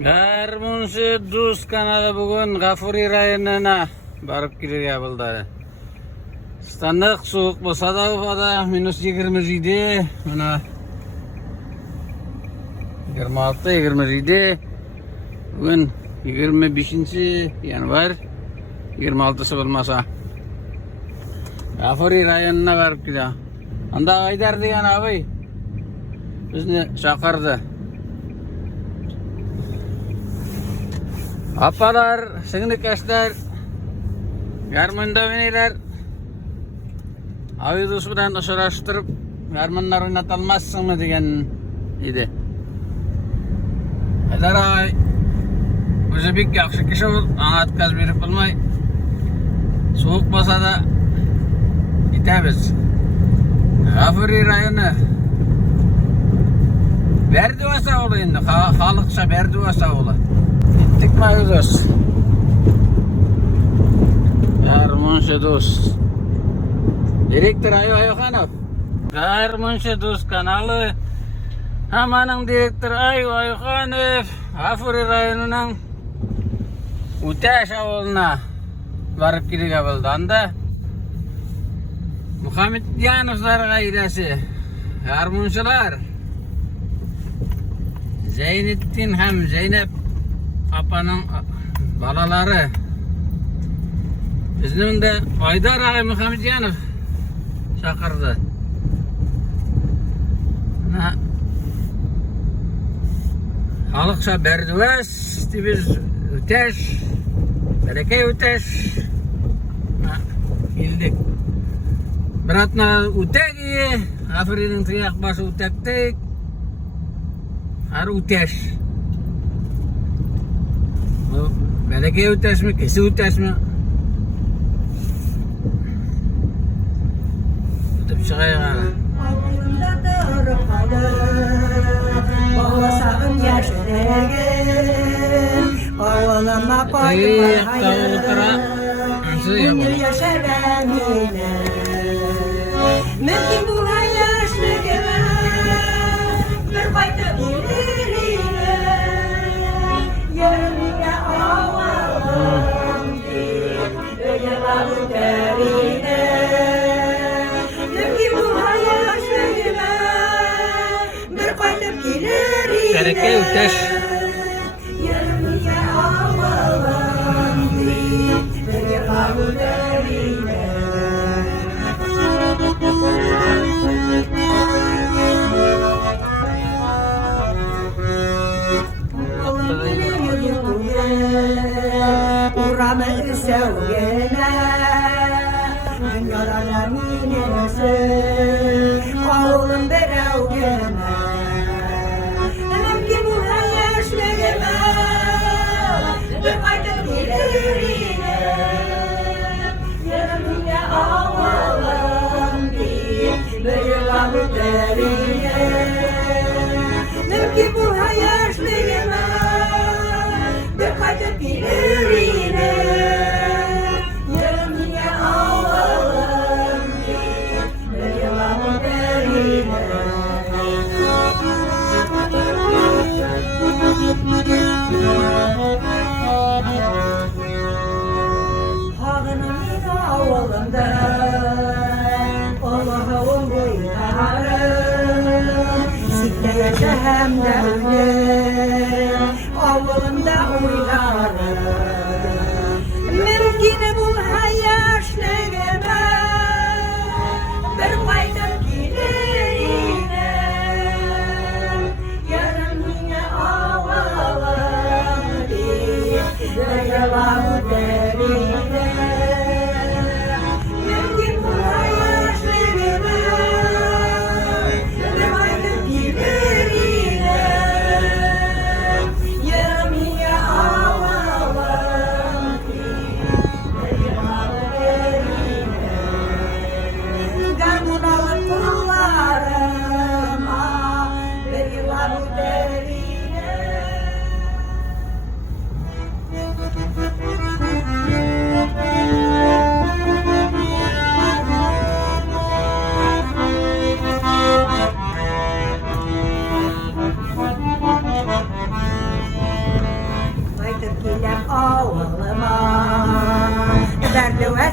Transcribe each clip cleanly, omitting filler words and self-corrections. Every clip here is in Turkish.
Garmunchi Duz kanalı bugün Gafuri rayonuna barıp kirege buldu. Standık soğuk bolsa da Ufada -20 Mana 26-27 bugün 25 yanvar 26'sı olmasa Gafuri rayonuna barıp kide. Anda Aydar degan abi bizni chaqirdi. Apalar, singlikashlar, garmonda o'ynaylar. Avidus bilan so'rashtirib, garmonlar o'ynatolmassizmi degan edi. Adaray, o'zi bek yaxshi kishi ol, o'tkazib berib bo'lmay. So'q bo'lsa da ketamiz. G'afuri rayoni Berdivosa o'g'li endi, xalqcha Berdivosa o'g'li. Gittik Maydos. Garmonchi Duz. Direktor Ayxanov. Garmonchi Duz kanalı. Hammaning direktor Ayxanov G'afuri rayonining Utash avuluna barib kirga bo'ldi. Anda Muhammadyanovlar g'ayrasi. Garmonchilar. Zeynettin ham Zeynep apanın balaları. Bizning de Aydar ağay Muhammadyanov chaqirdi. Ana xalqcha Berdivoz biz Utash, Barakay Utash. Keldik. Biratna Utagi, G'afurining tiyoq boshi Utakdik. Har Utash. Barakay Utashmi, Kesi Utashmi? O'tib chiqaygan. Bağlasağım yaşaragin, oğlama koymayayım, gündür yaşar emine. Mümkün bu yaşlıgime, bir bayta bilirine, yarımine ağlarım deyip, öyle bağlı derine. Mümkün bu yaşlıgime, bir bayta bilirine, Barakay Utash. yarımine ağlarım deyip, öyle bağlı derine. Uğramı sevgine, dünyalarla minesi, oğlum berevgine. Hem ki bu yaşlıgime, bir kayda bilirine, yarımine ağlarım deyip, böyle bağlı derine. Hem ki bu yaşlıgime, bir kayda bilirine, yarımine ağlarım deyip, böyle bağlı derine. Hağının avulunda Allah'ın boyları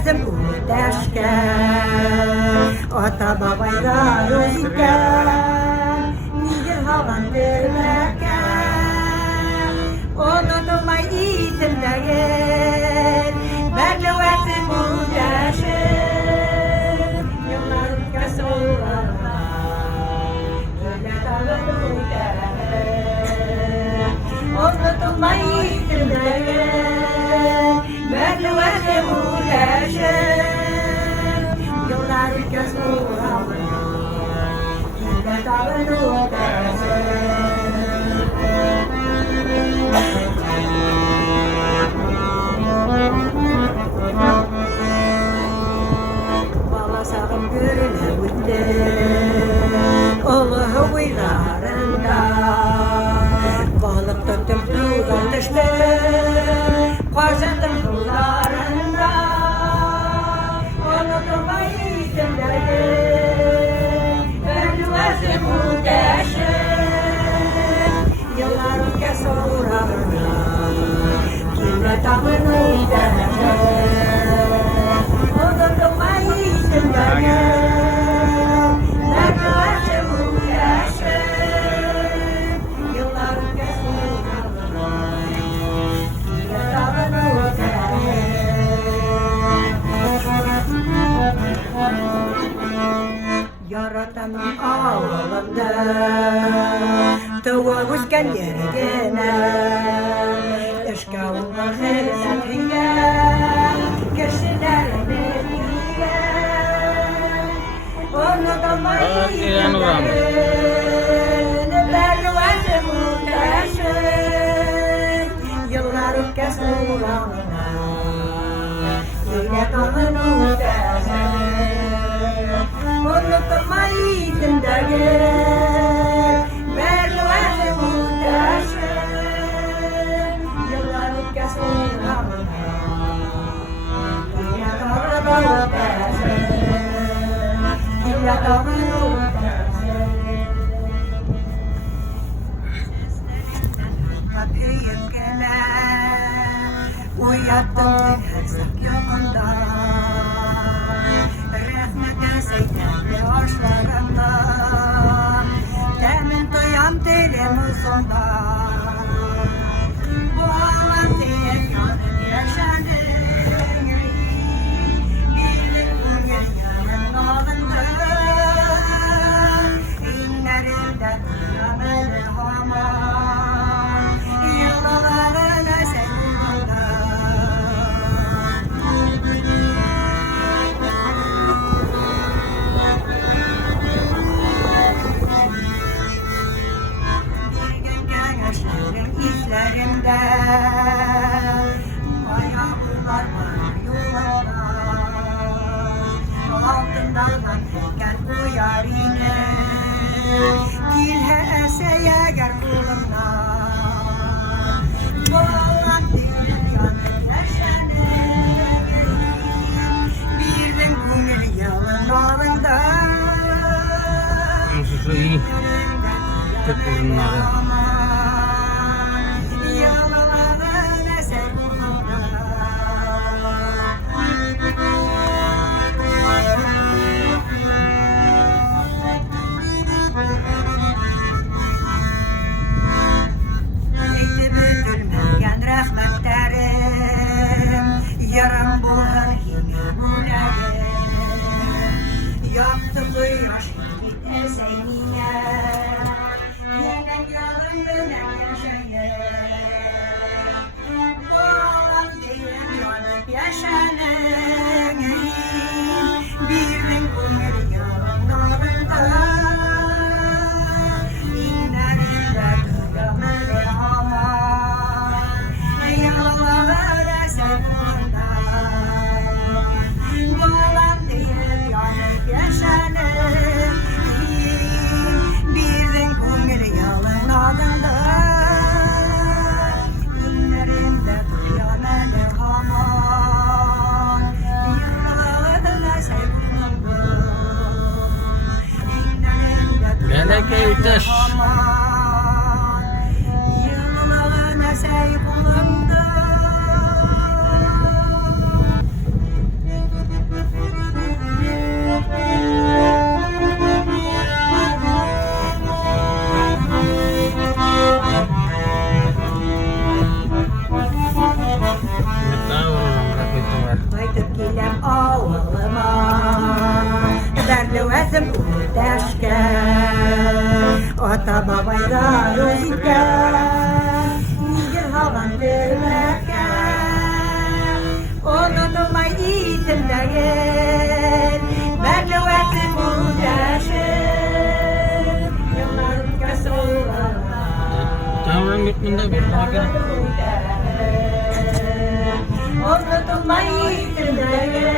bizim uğdaşka ata babaylar özgen nigir havan dermeke unutulmay itimdegin berlevetin uğdaşın yıllar ülkesi uğrarlar unutulmay itimdegin berlevetin uğdaşın yıllar ülkesi uğrarlar yine dağın uğdaşın Balasağım görüne ütte Oluğu uylarında Balık tuttum tuğdan düştü Koşadım sularında Unutulma isimlerdim Ölmezim uğdaşım Yıllar ötke sorarına Kimle tağın uğdaşım Unutulma isimlerdim Ölmezim uğdaşım Yıllar ötke sorarına Kimle tağın Yaratanın ağlında Tıva güzgen yergene Eşkavunlar hezatine Kişiler veriye Unutamayın Berluazı muhteşin Yıllar ülkesi uğramına Yine kalın muhteşin Unutmayın dergin Berluazı muhteşin Yıllar ülkesi uğramına Yine kalın muhteşin Yine kalın muhteşin Kapıyım gele Uyattım hırsak yolunda Rahmete seytemli hoşlarında Temin duyam dilim uzunda Bu alan diye gönül yaşandı Bildim bugün yanın ağında İnlerimden yanını haman Yılalarına sevgilda Bir gün gözlerim izlerimde Ayağlar var yolunda Altından teker bu yarine Dilhe eseye gel kulumda Bu alan dilim yanıp yaşanır Bir gün kumil yalın ağında Susu iyi. Tek burunları. Yalalarına sevgilda Neydi bütülmeyen rahmetlerim Yarım bulan yine mülayim Yaptım duymuş git eseynine Yine yarım dönem yaşayım Bu alan dilim yanıp yaşanır Bir gün kumur yarım ağrında İnlerimde duyamını aman Yalvarır sevgilda Taba bayrağı rozika Nigel havan dermeka Onu numay itimdagen Berle vakti mudaşır Yıllarım kasoğlana Tamam bunda bir bakın. Onu numay itimdagen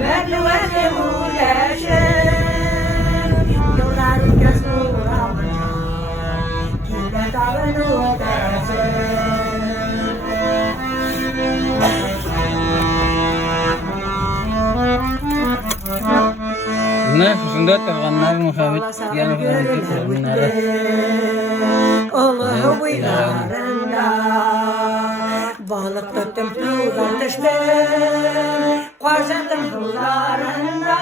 Berle vakti mudaşır Yıllarım kasoğlana Kime tavanı Ne? Şunda tırganlar muhabbet bunlara. Allah'ı uygarında balık tuttum sudan düştüm Koşadım sularında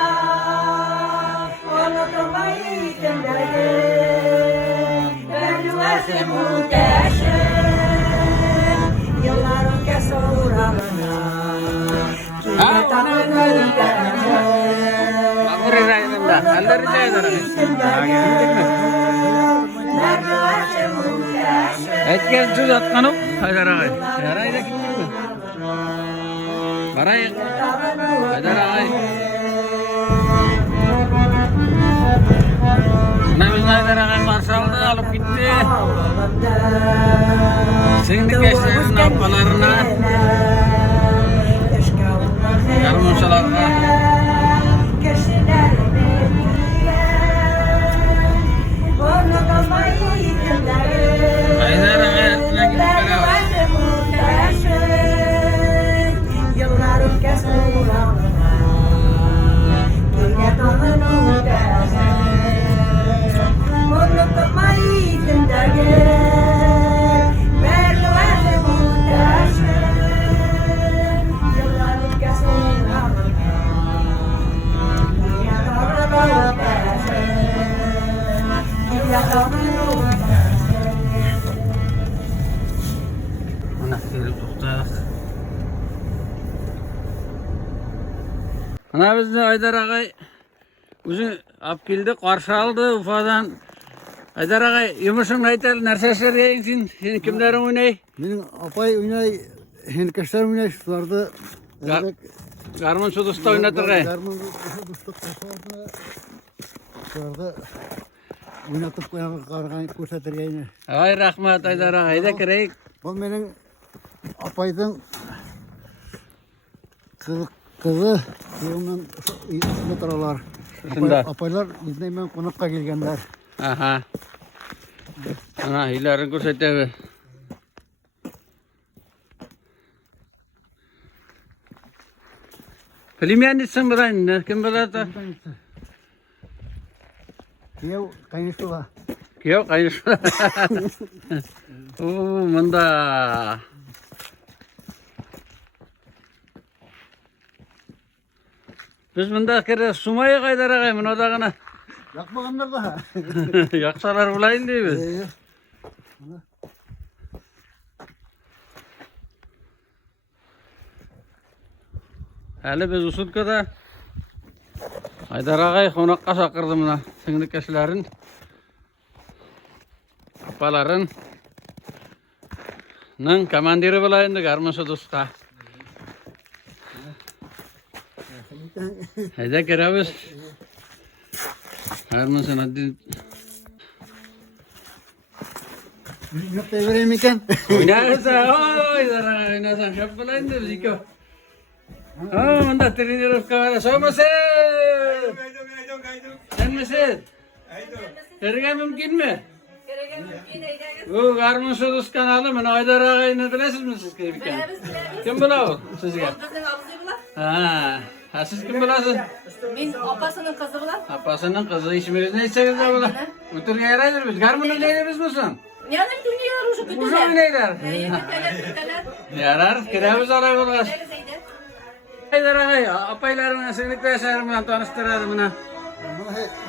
unutmaydım derdim Ben üvesi muhteşem Yıllarım kes uğramına Kime tanıdım Akuri rayında. Halleri caydır. Etken cüz atkanım. Haydar ağay. Yarayla gittik mi? Baray. Haydar ağay. Namiz Haydar ağay marşaldı alıp gitti. Şimdi gençlerin apalarına. Yarmonşalarına. Haydar ağay hayatına gidip beraber. Yıllarım kes uğramına Kime tanrını muhteşem Unutmaydım dergin Mervesi muhteşem Yıllarım kes uğramına Kime tanrını muhteşem Kime tanrını Ana gelip tutak. Ana bizni Haydar ağay o'zi olib keldi, qarshi oldi Ufadan. Haydar ağay, yumushingni aytaylik, narsa ishlayapsan sen? Seni kimlaring o'ynay? Mening apay o'ynay, henkashlar o'ynay, shularni Garmon Sudusda o'ynatirg'ay. Shularni o'ynatib qo'ygan ko'rsatirgayni. Ay rahmat Haydar ağay, hayda kiraylik. Bu mening apaydan qizi kuyovimdan o'tiralar. Shunda. Apaylar izlayman qo'noqqa kelganlar. Aha. Ana uylarini ko'rsataver. Plемянницаң bilan kim biladi? Kuyov qaynishtuva. Kuyov qaynishtuva. Munda. Biz bunda kere sumayı Haydar ağay, bunadagina. Yoqmaganlar da. Yoqsalar bulayın deymiz. Hali biz Usutkada Haydar ağay qo'noqqa chaqirdi mana singlikashlarin, apalarin ning komandiri bo'layindi Garmon Sudusqa. Hayda kiramiz. Garmon Sanaddin. Yo'qtaveraymi ekan? Oynaysan, Haydar ağay, oynaysan, shop bo'layindi biz ikki. Manda trenirovka var. So'masin. Sen misin? Terga mümkün mü? Bu Garmon Sudus kanalı mı? Haydar ağayını bilesizmi siz kim? Kim bilir sizga? Ha, siz kim bilasiniz? Men opasının kızı bilan. Apasının kızı, isminiz ne iseniz de bular. O'tirga yaraydir biz. Garmon'u o'ynaymiz misin? Nenim dünya rushu O'sha kutular. o'ynaylar. Kutular. Yarar, kiramiz olay bo'lg'as. Haydar ağay, apaylarımla singlikdaşlarım bilan tanıştıradi buni.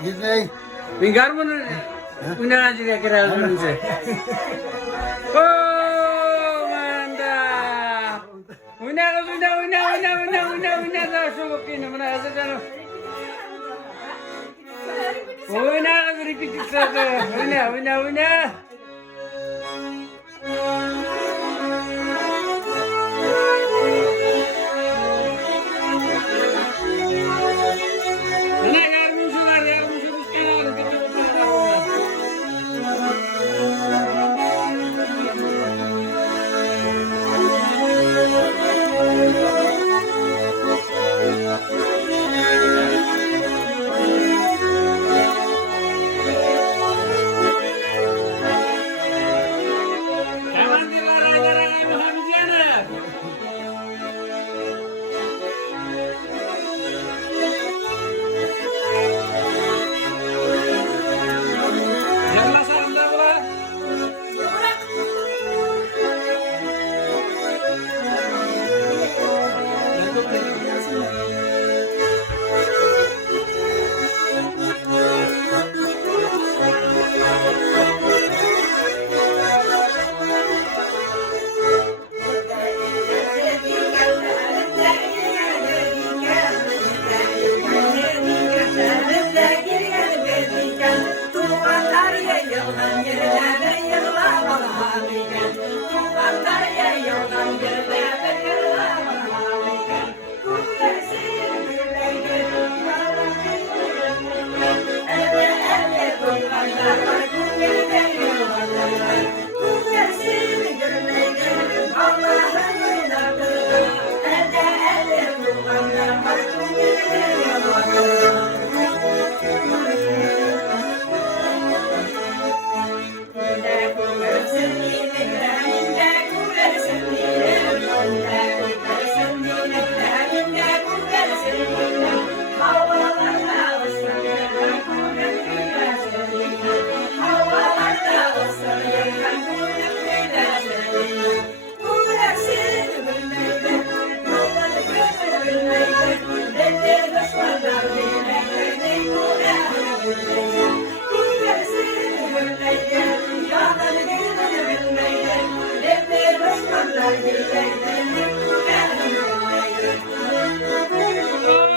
Gizlay. Men Garmon o'ynaganchiga kiramiz birinchi. Manda. O'ynag'iz, o'yna. Shu o'qiyni, mana hozir. O'ynag'iz, repetitsiya Maksatı. Oyna. Ana yardımcılar, yardımcımız kenarı. Kemandiler Haydar Ağay Muhammed Yanık. Yıkılasalım da bula.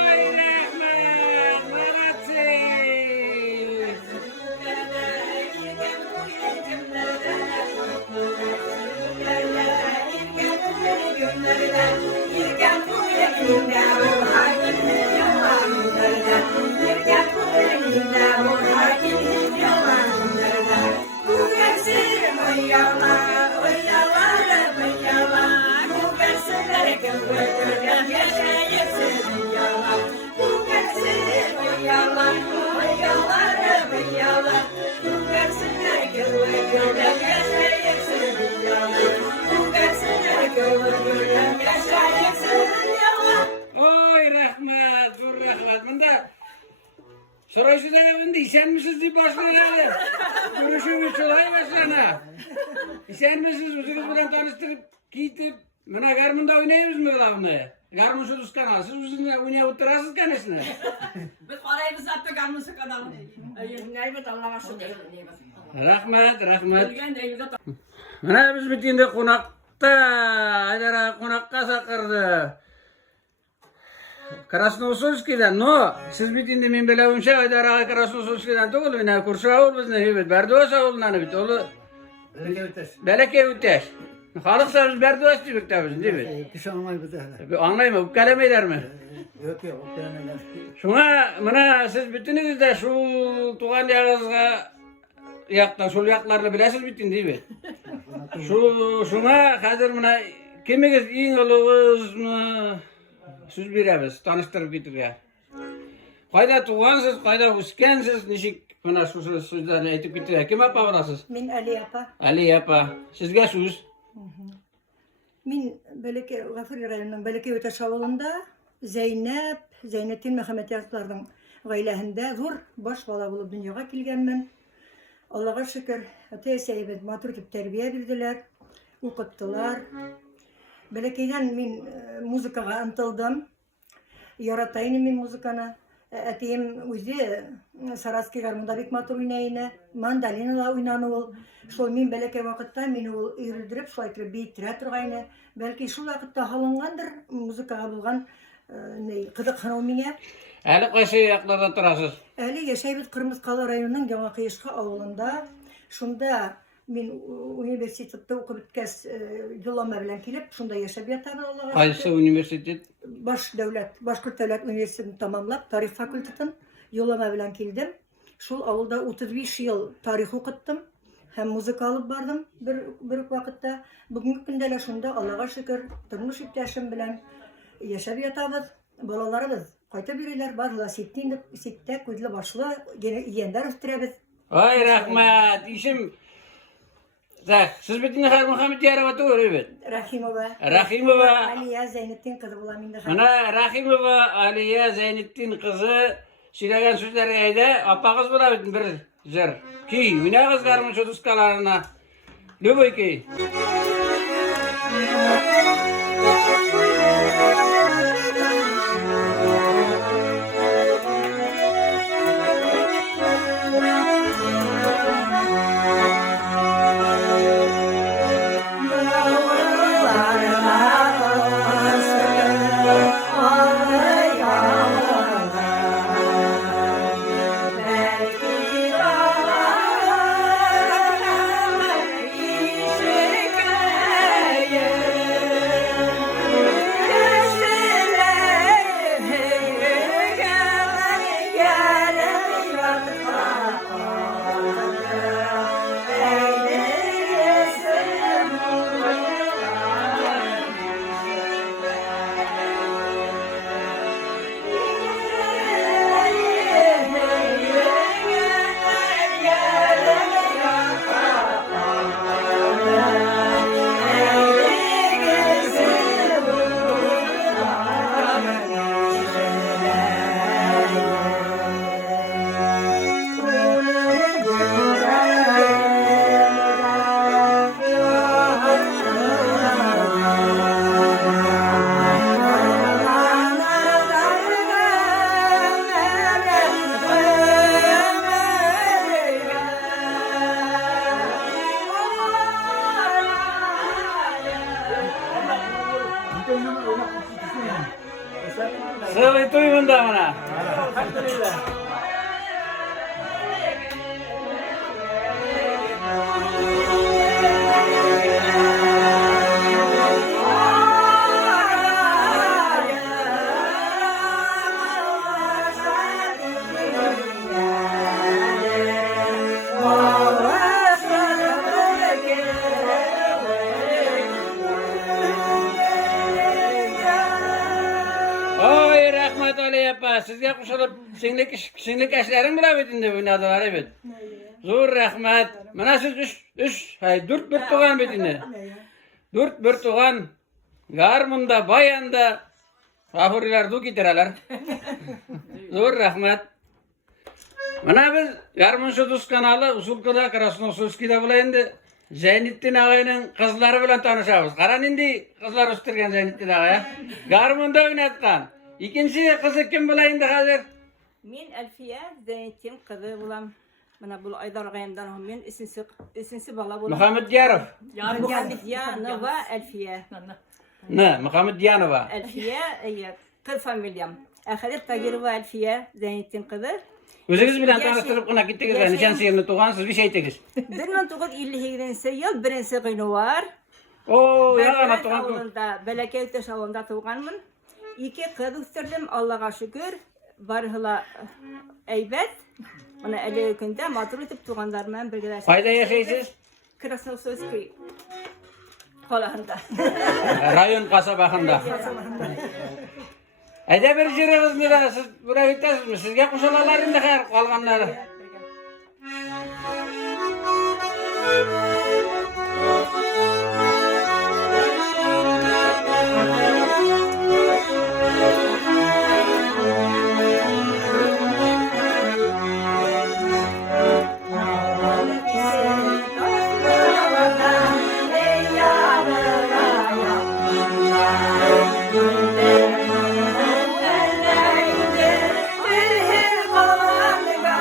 Oy rahmet, maratsiz. Oy rahmet, dur rahmet. Bunda soruşudan evinde işen misiniz diye başlayalım. Görüşümüz çolay başlana. İşen misiniz? Üzünüz bilen tanıştırıp, giytip, buna garmında oynayıyoruz mu bunu? Garmın şu düzkan siz bizimle oynaya oturasız kendisine. Biz parayı sattık almışı kadar. Neymet Allah'a şükür. Rahmet. Ölgen de evde Mana biz bitinde konakta, Haydar Ağa konakka sakırdı. Krasnosolski'den, no. Siz bitinde men bilemimçe Haydar Ağa Krasnosolski'den tugul, bina kurşa ol bizne hibet. Berdoğasa olunanı bit, olu beleke üteş. Halıksa biz berdoğas dibik de bizim, değil mi? Kişi anlayı bu da. Anlayma, bu kalemeler mi? Yok, o kelimeler. Şuna, mana siz bittiniz de şu tuğan yağızga yakta, şul yaklarla bilesiz bittin, değil mi? Şuna hazır buna kimiz en uluğuz mu? Söz beremiz, tanıştırıp getirge. Kayda tuğansız, kayda uskensiz, nişik buna şu sözlerini aytıp getirge. Kim apa burasız? Min Ali apa. Ali apa. Sizge söz. Min Beleke Gafur rayonunun Beleke Öte Şavulunda Zeynettin Mehmet Yaklar'ın gailehinde zor baş bala bulup dünyaya kelgenmen. Allah'a şükür teyzeyibet matur tip terbiye bildiler, okuttular. Belekeyden min muzikaga antıldım. Yaratayım min muzikana. Etiyim uzi Saraski garmında bek matur oynayını, mandalina oynanı ol. Şol min beleke vakitte min ol yürüdürüp şolaytırıp beytire turgayını. Belki şu vakitte halıngandır muzikaga bulgan kızıkhanı mine. Әлі qaysı yaklarda turasız? Әле яшәйбез Кырмыскалы районының Яңа Кыйышкы авылында. Шунда мин университетта укып беткәч, юллама белән килеп, шунда яшәп ятабыз Аллага. Qaysı üniversitet? Башкорт дәүләт университетын тамамлап, тарих факультетын юллама белән килдем. Шул авылда 35 ел тарих укыттым һәм музыка алып бардым бер үк вакытта. Бүгенге көндә лә шунда Аллага шөкер, тормыш иптәшем белән яшәп ятабыз. Балаларыбыз кайтып йөриләр, барыла ситтә күзле башлы ияндәр үстерәбез. Ay rahmet, işim... Siz bitin Nihar Muhammed Yarava doğru bit. Рахимова. Rahimova. Алия Зәйнетдин кызы булам инде. Ana Rahimova Aliye Zeynettin kızı söyleyen sözlerine apağız bula bitin bir jır. Ki, mine kızlarımın şu duskalarına. Lübüy ki. Sıvı duyun da bana. Oy rahmet Ali yapma. Sizge kuşalıp sinlik eşlerin bile bitinde bu nadaları bit. Zor rahmet. Mana siz dört bir tuğan bitinde. Dört bir tuğan. Garmında, bayanda. Fahuriler du gitiralar. Zor rahmet. Mana biz Garmın Şudus kanalı Usulkıda Krasnosulski'de bulayındı. Zeynettin ağayının kızları bilen tanışabız. Karan indi kızlar üstürgen Zeynettin ağaya. Garmında oynatkan. İkinci kızı kim bulayındı hazır? Min Elfiye Zeynettin kızı bulam. Bana bu Aydar ağayımdan men isinsi bala bulam. Muhammed Yarov. Muhammed Yanova Elfiye. Ne? Muhammed Yanova. Elfiye kız familyam. Ahiret Tagirova Elfiye Zeynettin kızı. Özünüz bilen tanıştırıp ona gittiniz ve nişan sıyırını tuğansız bir şey tekiz. 1958 yıl birinci günü var. Oo ya Ben ana tuğan. avlunda, Belekevte avlunda tuğanmın. İki kız üstürdüm Allah'a şükür. Barhıla eybet. Ona 50 günde maturu tip tuğanlarımın birlikte. Fayda yaşaysız? Krasnosoyski kolağında. Rayon kasabasında. Ede bir jiriniz mi da siz buraya gittiniz mi? Sizge kuşalarlar indi her kalganları.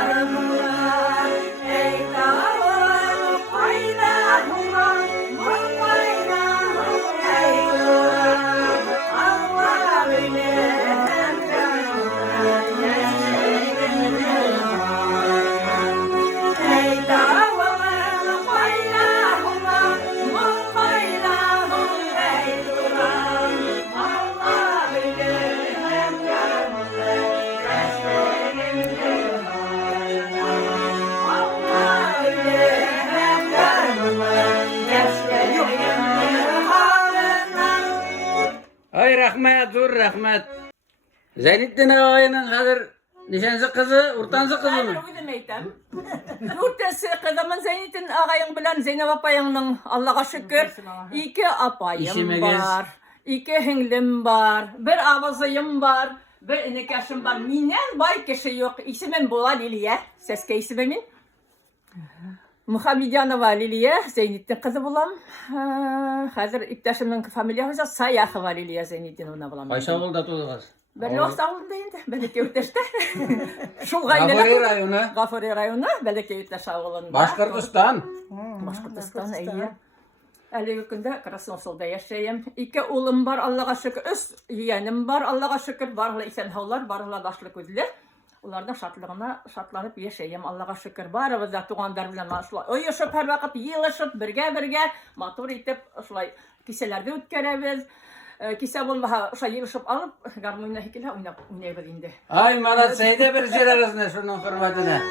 Altyazı rahmet, dur rahmet. Zeynettin ağayının hazır nişansı kızı, urtancı kızı Hayır, mı? o demeydim. Yurtası kızımın Zeynet'in ağayın bilen Zeynep apayının Allah'a şükür 2 apayım İşime var. 2 hinglim var. Bir avazıyım var. Bir inikaşım var. Minen bay kişi yok. İsmim Bola Liliye. Seske ismimin. Muhammedyanova Liliye. Zeynet'in kızı bulam. Hazır iptaşımın familyası Sayakova Liliye Zeynet'in ona bulam. Ayşe oldu tutulmaz. Ben Loğustağlı'nda indi. Belki öteşte. Şul Gafuri gayrı. rayonu, Gafuri rayonu. Belki öteş ağılında. Başkırtıstan. Başkırtıstan iyi. Әлеге көндә Красноселда яшәйем. 2 улым бар, Аллага шөкер. 3 yeğenim var, Аллага шөкер. Барыгы исән һаулар, барыгы башлы күзле. Уларның шатлыгына шатланып яшәйем. Аллага шөкер. Барыбыз да тугандар белән шулай оешып, һәр вакыт йылышып, бергә матур итеп шулай кисәләрдә үткәрәбез. Кисә булмаһа, шулай йылышып алып, гармоньна һикелә уйнайбыз инде. Ay malat seyde bir jirarızne şunun hürmetine.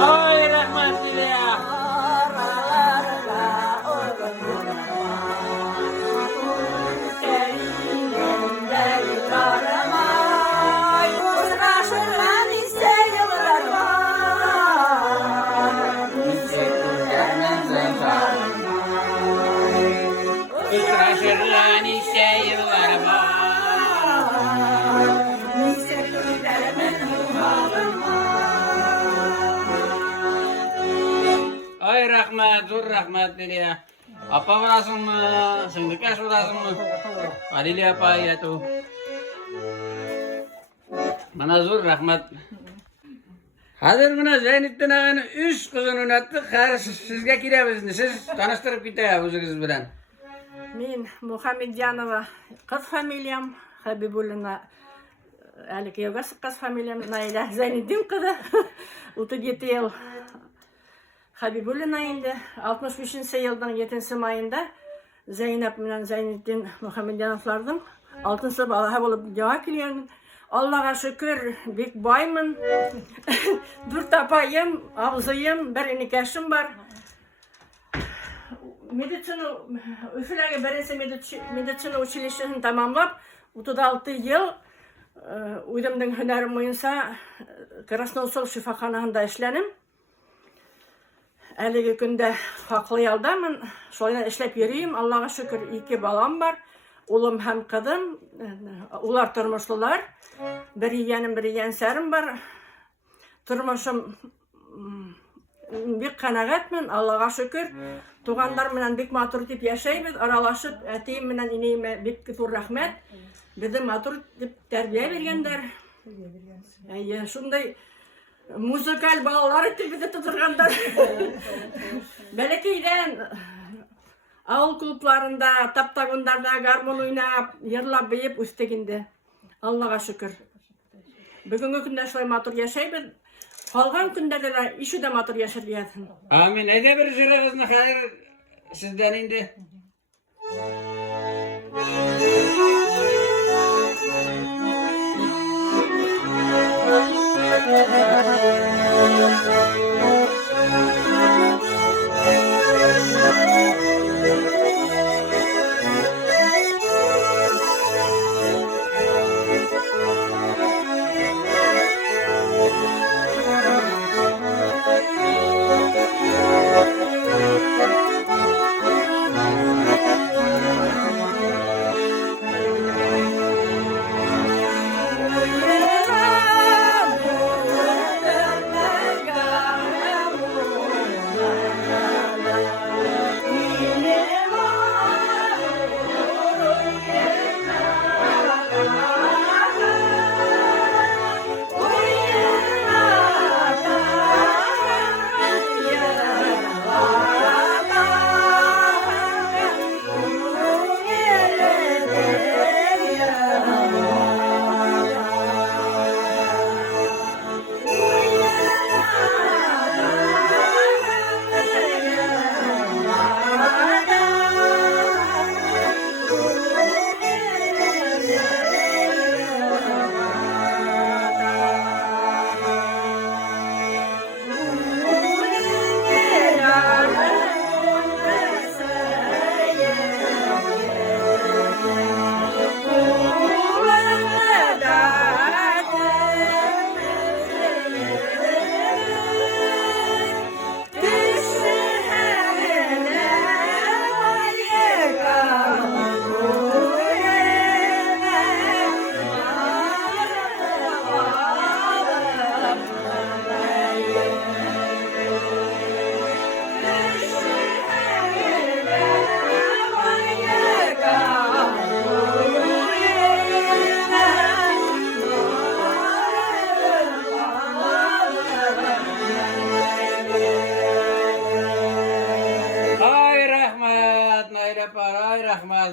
Ay rahmetli ya. Üstüraşırlan işte yıllar var. Ay rahmet, dur rahmet Liliya. Apa burasın mı? Sendikaş burasın mı? Liliya apa ya tu? Bana zor rahmet. Hazır buna Zeynettin ağanın 3 kızını unuttuk. Her sizge kiremiz. Siz tanıştırıp gidelim özünüz bilen. Мен Мухаммедянова кыз фамилиям, Хабибуллина әле күйеүгә сыккан фамилиям Наиля Зәйнетдин кызы. 37 ел Хабибуллина инде. 65 елның 7 майында Зәйнәп менән Зәйнетдин Мухаммедяновларның 6 балаһы булып дөньяга килгән. Аллага шөкер, бик баймын. 4 апайым, абзыйым, бер инекәшем бар. Медицина, Üfülege birinci meditsina училищесін tamamlap, 36 yıl uydumdың hünərim boyunca Krasnosol şifaxanasında işlənim. Әлеге көндә фақлы ялдамын, шулай эшләп йөрим. Аллага шөкер 2 балам бар. Улым һәм кызым, улар тормышлылар. Бер yeğenim, bir yeğensәrim бар. Тормышым бик канәгатьмен, Аллага шөкер. Тугандар менән бик матур итеп яшәйбез, аралашып, әтием менән инәемә бик зур рәхмәт. Безне матур итеп тәрбия биргәннәр. Әйе, шундай музыкаль балалар итеп безне тутыргандар. Бәләкәйдән авыл клубларында, таптагындарда гармон уйнап, йырлап бейеп үстек инде. Аллага шөкер. Бүгенге көндә шулай матур яшәйбез. Калган көндәрдә дә ишу да матур яшәргә. Amin. Ede bir jirarızne hayır sizden indi.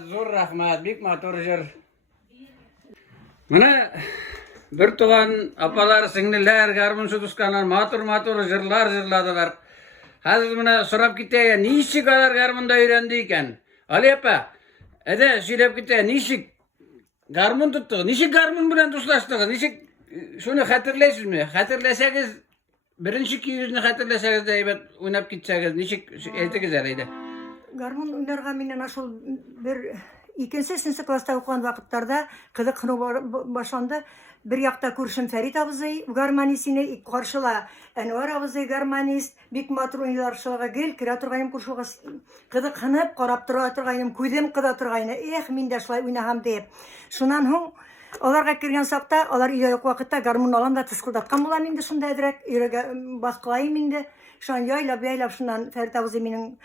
Zor rahmat, bik matur jır. Mana bir tuğan apalar, singiller, garmunsu tuskanlar matur jırlar jırladılar. Hazır buna sorap gitti, nişi kadar garmunda öğrendiyken. Ali apa, ede söylep gitti, nişi garmun tuttu, nişi garmun bilen tuşlaştık, nişi şunu hatırlaysınız mı? Hatırlasanız, birinci yüzünü hatırlasanız da evet oynap gitseniz, nişi eltiniz araydı. Garmon oynarga menen aşol bir ikinci, üçüncü klasta okugan vakıtlarda kızık başlandı. Bir yakta kurşun Ferit abızay, garmanisini karşıla Enver abızay garmanist, bik matır oynarşılaga gel, kira turgayım kurşuga kızık hınıp, karap turgayım, kuydum kıda turgayım, min de şulay oynaham deyip. Şundan hon, olarga kirgen sakta, olar iya yok vakıtta garmon alan da tıskıldatkan bulan indi şunda edirek, baskılayım indi. Şu an yaylap şundan Ferit abızay minin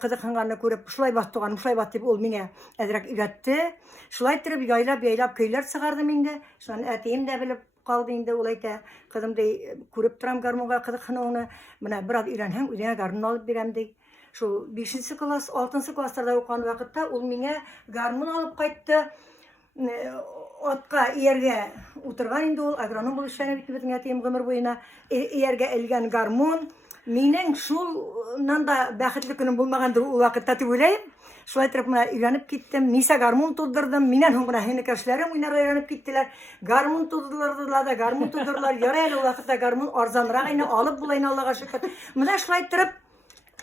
kızıkhanganını görüp şulay battıgan, şulay bat deyip ol mine edirek üretti. Şulay tirip yaylap köyler çıkardı minde. Şu an eteyim de bilip kaldı indi olayda. Kızım dey görüp turam garmonga kızıkhanı onu. Buna biraz öğrenhem, üzerine garmon alıp birem dey. Şu 5. klas, 6. klaslarda okuyan vakitte ol mine garmon alıp kayttı. Otka yerge oturgan indi ol, agronom buluşlarına bitti bütün eteyim ömür boyuna. Yerge elgen garmon. Menen şundan da bäxetli günüm bulmagandır o vakitda dep oylayım. Şulay tirip mına öğrenip gittim. Nisa garmon tuldurdum. Menen honguna henekeslerim oynar öğrenip gittiler. Garmon tuldurdular da garmon tuldurdular. Yarayla o vakitda garmon arzanırak yine alıp bulayın Allah'a şükür. Mına şulay tirip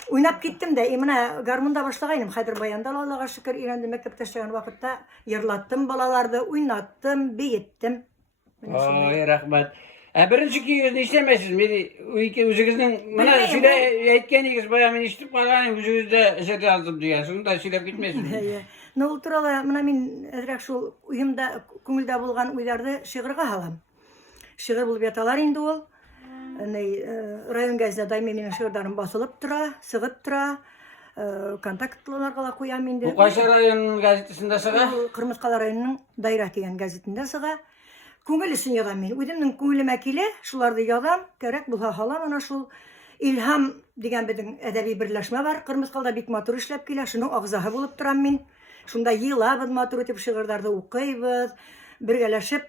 oynap gittim de mına garmonda başlagayım. Haydır bayanda Allah'a şükür öğrendim mektepte işleyen vakitte yırlattım balalarda, oynattım, beyittim. Oy rahmat. Birinci yüzünü işlemezsiniz. Biri üzerinizin bana şöyle yetkeniz bayağı ben işitip bana üzerinizde eser yazdım diye. Şunu da şöyle gitmezsiniz. Ne olur ala bana min edirek şu uyumda köngülde bulgan uylarda şiirga halam. Şiir bulup yatalar indi ol. Rayon gazetede daimi menin şiirlerim basılıp tura, sığıp tura. Kontaktlarga koyam indi. Bu Kayseri Rayon gazetesinde sıra? Kırmızıkala rayonunun Dayra degan gazetinde sıra. Көңіл үшін ядам мен. Өзімнің көңіліме келе, шуларды ядам, керек бұл халам, ана шул İlham деген біздің әдәби бірләшмә бар. Кырмыскалда бик матур эшләп килә, шуның агзаһы булып торам мин. Шунда елабыз, матур итеп шигырьләрне укыйбыз, бергәләшеп,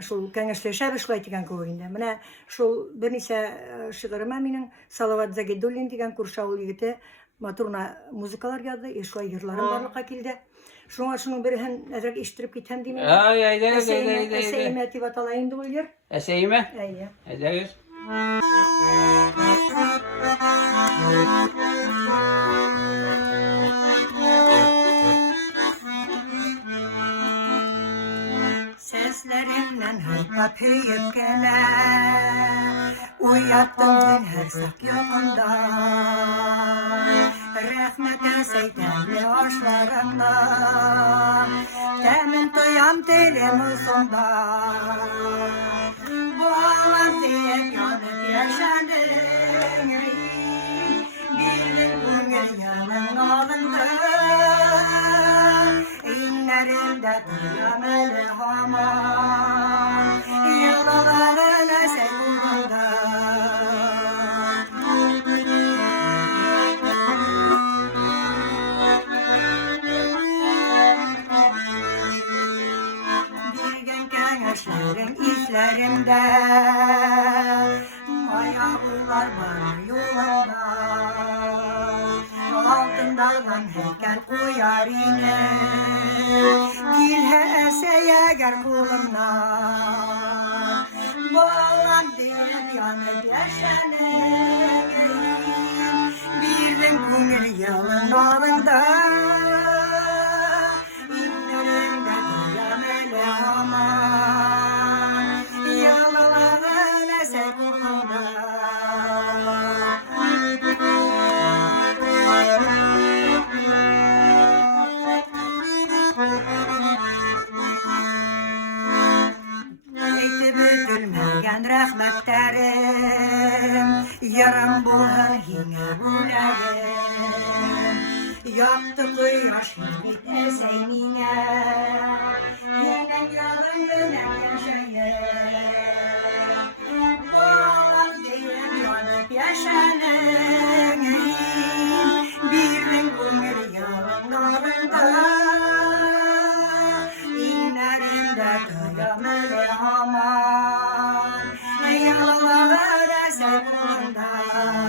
шул кәңәшләшәбез шулай дигән кебек инде. Менә шул берничә шигырьмә минем Салават Загидуллин дигән күрше авыл егете Maturuna muzikalar geldi, şu yırlarım barlığa kildi. Şunun biri hem nezak iştirip githem değil mi? Ay ayda. Eseyime tivat alayım da oluyor. Eseyime? Eyye. Ederiz. Seslerimden hırpa büyüyüp gele uyattım gün her sak yolunda rahmet eseydenli hoşlarında temin duyam dilim uzunda bu alan diye yanıp yaşandım bir gün yanın alında İnlerimde duyam elhaman yalalarına sevulunda bir gün gençlerin izlerimde ayavular var yolunda altından heykel koyar yine Gilhe eseye gel kulumdan Bağlan diye yanıp yaşanır Birden kumil yalın alında İnlerimde duyan ele aman Yalıların ese kulumdan Bütülmeyen rahmetlerim Yarım bulan yine bulayım Yaktı kıyraş hiçbit eseynine Yine yarım dönem yaşayım Bağlan diye yanıp yaşanım Birinin kumir yarınlarında İnlerinde duyam öyle aman Yalalara sevundan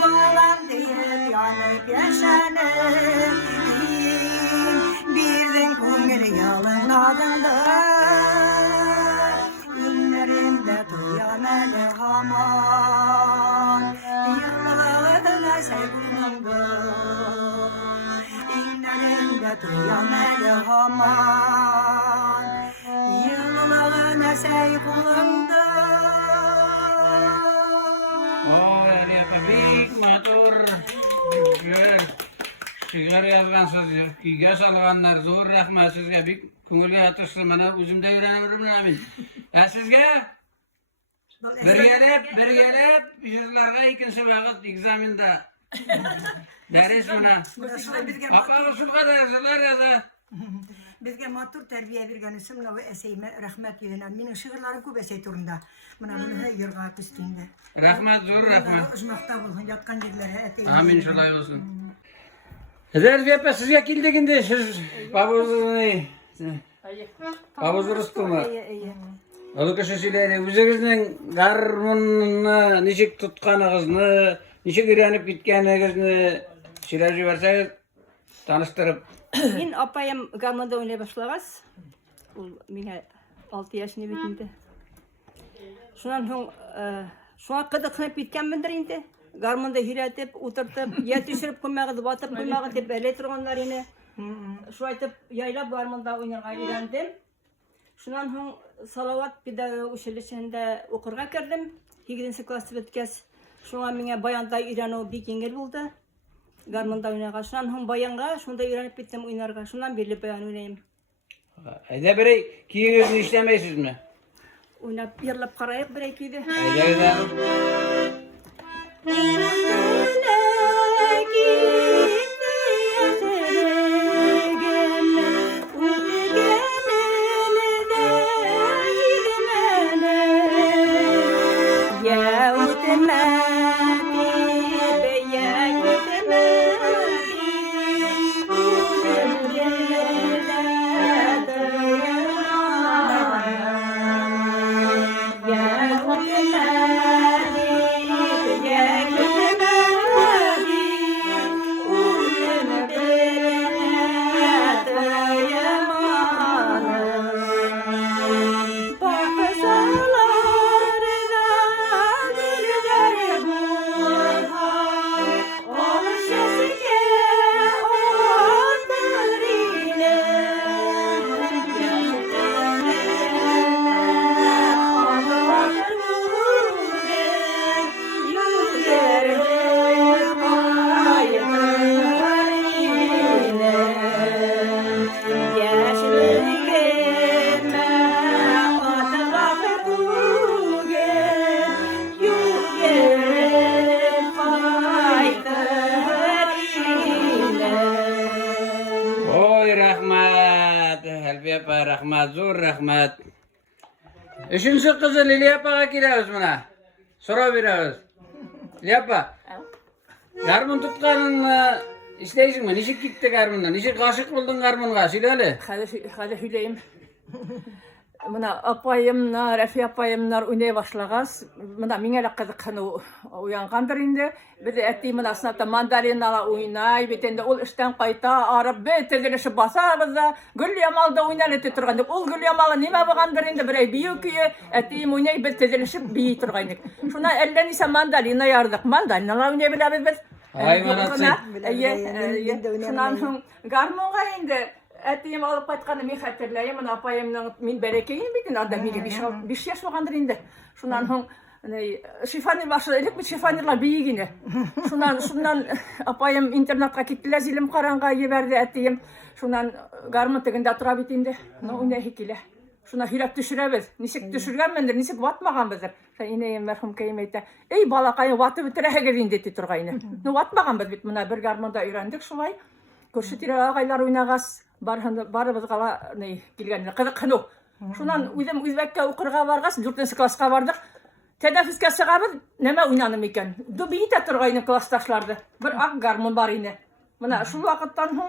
Bağlam deyip yanıp yaşanır Birden kumir yalın adında İnlerinde duyam öyle aman Yalalara sevundan İnlerinde duyam öyle aman Yıllarına seykulunda Yani büyük motor. Güzel. Sigara yazgan söz. Kiyge salganlar zor rahmat sizge. Bir ko'ngilga atıştı. Mana o'zimda yuraverdim amin. Sizge birgelep yuzlarga ikkinchi vaqt ekzamenda ders mana. Apa usul qadar yaza. Bizge matur terbiye bir ganısım ve eseyime rahmet yönen. Benim şiirlerim köp esey turunda. Buna bunu her yırga üstünde. Rahmat zor rahmat. Uzmakta bulun yatkan yerlere eteyim. Amin şolay olsun. Eder bepe sizge kildiginde siz babuzuni. Babuzurustuma. Olu kişi söyledi. O'zingizning garmunni nechik tutqanıngizni, nechik öğrenip gitganingizni söylep jibersangiz tanıştırıp. Men apayım garmonda oynay başlagас. Ул миңа 6 yaşını bitindi. Şundan soň şuňa kıdıklanıp gitkenmindir indi. Garmonda hüretip, oturtup, yer düşürüp koymagy, batıp koymagy dep ele turganlar ene. Şu aytıp yaylap garmonda oynarga öğrendim. Şundan soň salavat pedagog училищесinde okurga kirdim. 8-nji klassy bitkes. Şuňa miňa baýanda öýrenүү bek ýeňil boldy. Garmonda oynarga. Şundan soň baýanga şunda öýrenip gittim oynarga. Şundan beri baýan oynayım. Ayda birey kiýiňizni işlemeýsizmi? Oynap ýerlep garaýyp bir ekidi. Ayda. rahmet. Üçüncü kızı Lilyapa'ya geliyoruz buna. Sonra veriyoruz. Lilyapa. Garmon tutkanın isteysin mi? Nişik gitti garmondan? Nişik aşık buldun garmonga? Söyle. Hadi hüleyim. Mına apayımlar, Rafi apayımlar oynaya başlagaz. Mına mine de kızıkını uyangandır indi. Bir de ettiğimin aslında mandalinala oynay. Bitende ol işten kayta arab betelirişi basarız da Gül Yamal'da oynar eti turgandı. Ol Gül Yamal'a nime bagandır indi. Bir büyük ki ettiğim oynay betelirişi biyi turgandık. Şuna elden ise mandalina yardık. Mandalinalar oynayabiliriz biz. Hayvanatçı. Şundan garmonga indi. Ettiğim alıp qaytqanı men xatirlayım. Mana apayımның min berekeyim bitin adam mile 5 yaş olgandır indi. Şundan soň şifanir başladık, şifanirler biyigine. Şundan apayım internatga gittiler, zilim qaranga yeberdi ettiğim. Şundan garmon teginde tura bitindi. Oynay hikile. Şuna hilap düşürebiz. Nisik düşürgenmendir, nisik vatmaganbızdır. Ineyim merhum keyim eyte. Ey balakayı vatı bitirehe indi turgayını. Vatmaganbız bit mına bir garmonda öğrendik şulay. Көрсетер ағайлар ойнағас, барыбыз қала келген қызыққыну. Шунан өзім Өзбекке оқырға барғас, 4-ші классқа бардық. Тәнәфіске шығабыз, неме ойнаным екен. Бейте тұрғайны классташларды. Бір ақ гармон бар ені. Мына шул вақыттан соң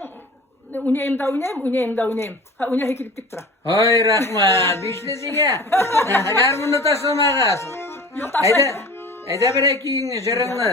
ойнайым. Ойнай келіп тік тұра. Ой, рахмат. Бишлесіңе. Гармонды ташламағас. Әйді бір екейіңі, жырыңны.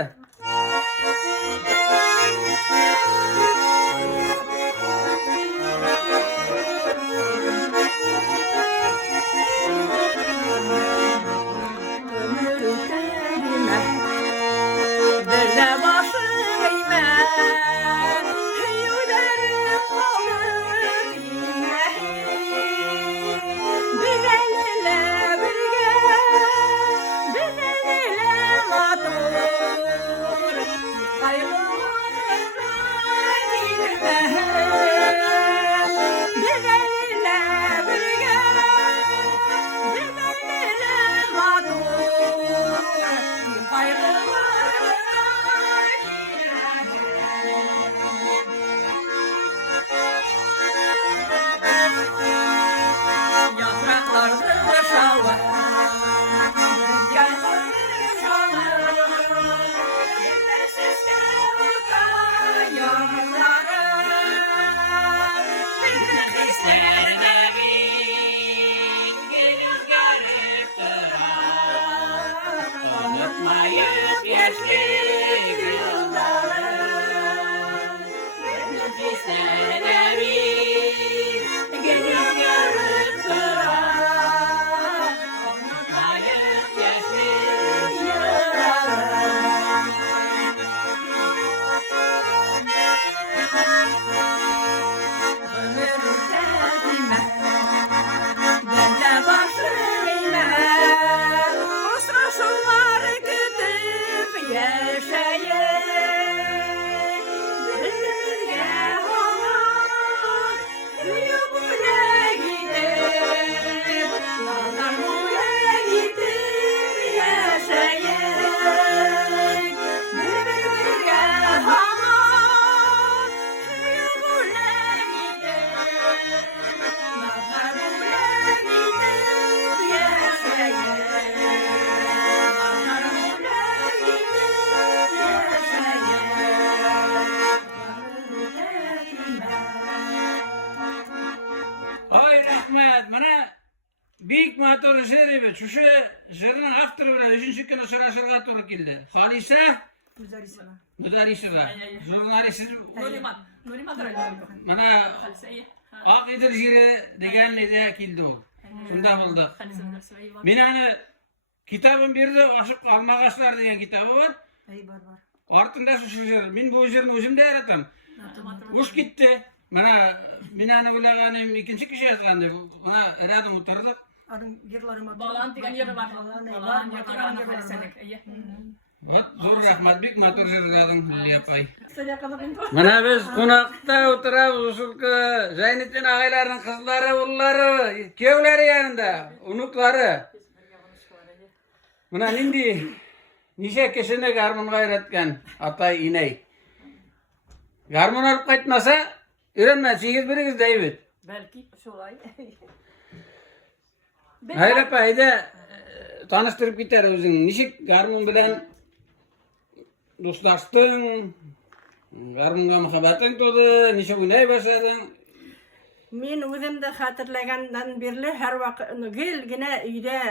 Büyük motor şerif, şu jırının avtırı var, üçüncü günü sıra doğru geldi. Halisa, Müdarisova, jurnalist, bana Akıdır jiri degen neyse geldi o. Şunda bulduk. Minanı kitabın bir de aşık almağaçlar degen kitabı var. Artında şu jır, min bu jırını özüm de yaratam. Uş gitti. Bana minanı ulağanım ikinci kişi yazgandı. Bana eradım utardık. Balan diyen yeri var. Balan yeri var. Zor rahmat, büyük motor jırgadın yapay. Mana biz konakta oturabız usulku Zeynettin ağayların kızları, ulları, kevleri yanında, unukları. Mana nindi, nişe kişini garmon gayretken atay iney. Garmon alıp kaytmasa, öğrenmez, 8 biriniz deyibit. Belki şolay. Hayır apa, haydi tanıştırıp gider özün. Nişik garmon bilen dostlaştın, garmonga muhabbetin todu, nişik oynay başladın. Men özümde hatırlagandan birli her vakit gene uyda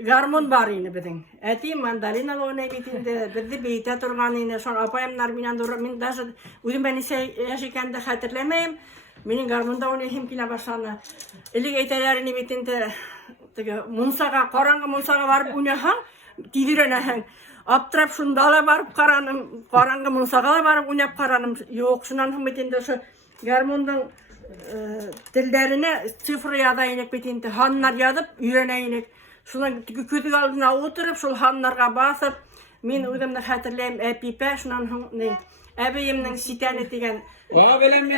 garmon var yine bizim. Eti mandalina oynay bitinde, bizde beyte turgan yine son apayımlar minen dur, men даже özüm ben yaşayken de hatırlamayım. Menin garmonda oynayayım kila başana. Elik eytelerini bitinde, munsaga, karanga munsaga varıp oynayan, tidireneyen. Aptrap şundala barıp karanım, karanga munsagala barıp oynayıp karanım. Yok şundan bitinde şu garmondan dillerine sıfır yada inek bitinde, hanlar yadıp yürene inek. Şundan kötü aldığına oturup şul hanlarga basıp, men özümde hatırlayayım epipe şundan ne? Ebeyimden siteni degen. O bilem.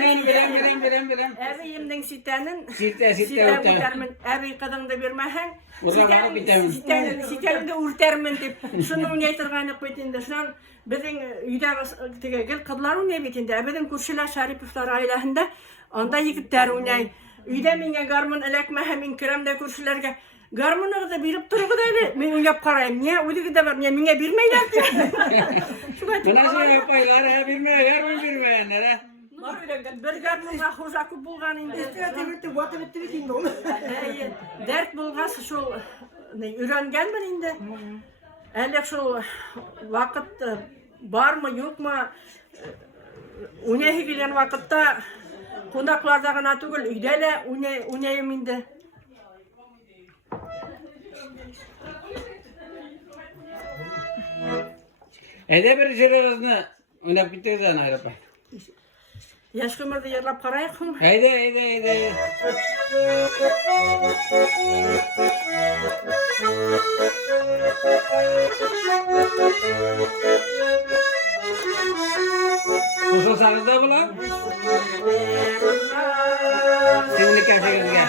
Ebeyimden sitenin Site bitermin. Ebey kadında birmehen. Uzanma bitemin. Siteni de urtermin dep. Şunu oynaytırganak bitinde. Şundan bizim uyda gel kızlar oynay bitinde. Ebeden kurşiler Şaripovlar ailesinde. Onda yigitler oynay. Uyda menge garmon elekmehe min kiremde kurşilerge. Garmonu da bilip durgudaydı. Men oynap karayım. Niye? Uydu da var. Niye menge bilmeyler diye. Buna şey yapaylar ha, garmon bilmeyenler ha. Bir garmonga hoşakı bulgan indi. Dert bulgası şu öğrengen bir indi. Elek şu vakit var mı yok mu? Unehi gelen vakitte kundaklarda gana tugul üydele uneyim indi. Ede bir şırığızını oynap gittiğiniz an ayrıpa. Yaş kömürde yerlap karayık mı? Haydi. Kusur sarıda bulan? Şimdi kefegizge.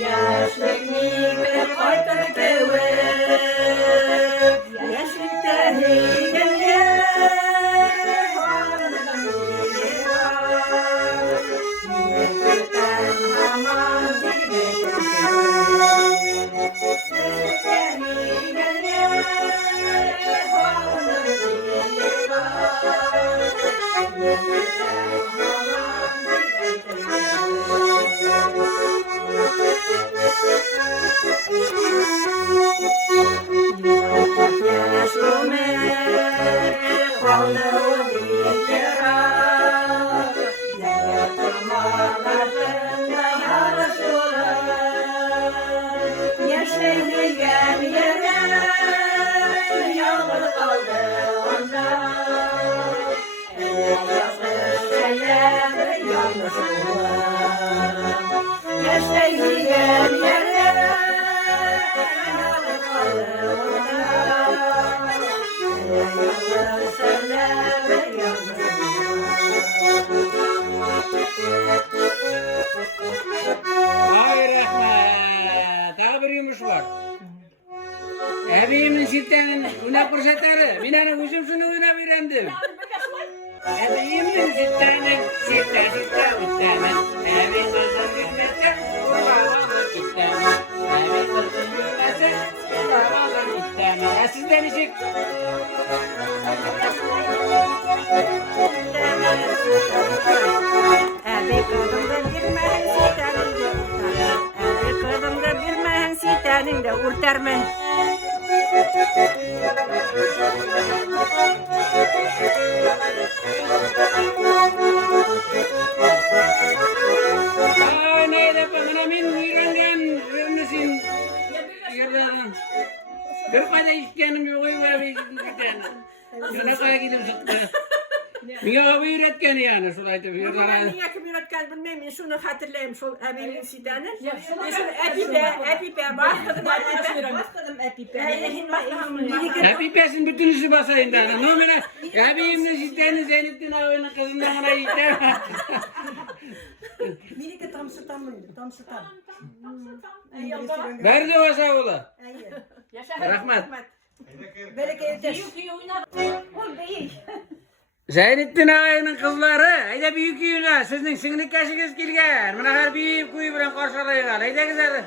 Yaşlıklar kaytar kewe, yaşlıkta heygelge. Ebeyimnin sitenin una kursatarı. Minana uzun şunu una verendim. Ebeyimnin sitenin site uttamen. Ebeyim uzun bilmezse kurbağa ittamen. Ebeyim uzun bilmezse kurbağa ittamen. Sizden işik. Ebey kadında bilmehen sitenin de urtermen. Ne de bana min uyrangan vermesin. Yerden. Bir fayda işkenim yok var bir tane. Şuna kadar gidip tuttu. Ya bu üretken yani şulaydı bir Ben zaman. niye kim üretken bilmem, şunu hatırlayayım şu ebeğin sitenin. Şunu epipe başladım epipe. Happy person bütün işi basayım da. Ne böyle? Ya benim de sitenin Zeynettin ağabeyinin kızından ona gitti. Minike tamsıtam. Nerede o sağ ola? Rahmet. Belki evde. Yuki oynar. Ol değil. Zeynettin ağayının kızları, hayda büyük yüğüne, sizin singlik yaşınız kelgen. Mına her büyük kuyu bilen karşılayıgal, hayda güzel.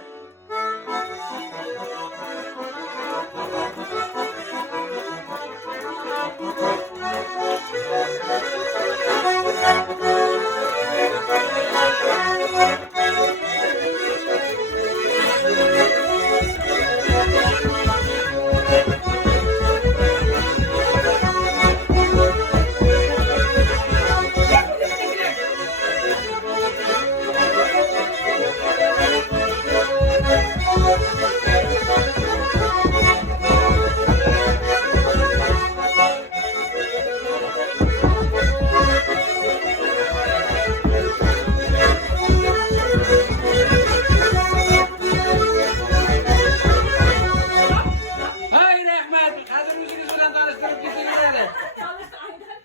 Hay rahmet, hazır müziğiniz bilen tanıştırıp gitsinler.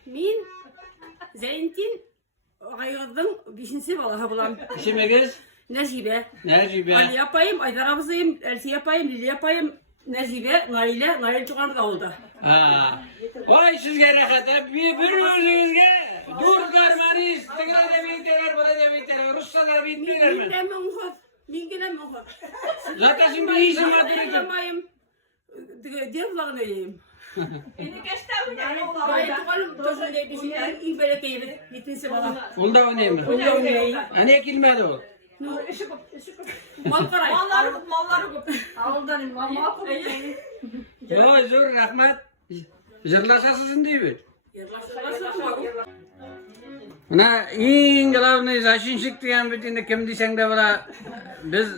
Min Zeyntin Ayırdın 5. balaha bulam. İşimiz Necibe. Necibe. Ali yapayım, Aydar abzayım, Elti yapayım, Lili yapayım. Necibe, Nail çıkardı oldu. Ha. Vay sizge rahat, bir özünüzge. Dur garmanis, tıkla da beyteler, bana da beyteler, Rusça da beyteler mi? Min gelen muhaf. Zaten şimdi bir işim var Ben dedi. yamayım. Diğer kulağını yiyeyim. Bayı tukalım, tozun diye bir şey. İyi berekeyim, bitinse bana. Onda oynayayım mı? Onda oynayayım. Hani ekilmedi o? Mal karay. Malları kopuyor. Aldanım, mal koray. Vay zor rahmet. Zırlaşasısın değil mi? Buna İngilizce zaşinşik diyen bütünde kim diysen de bana biz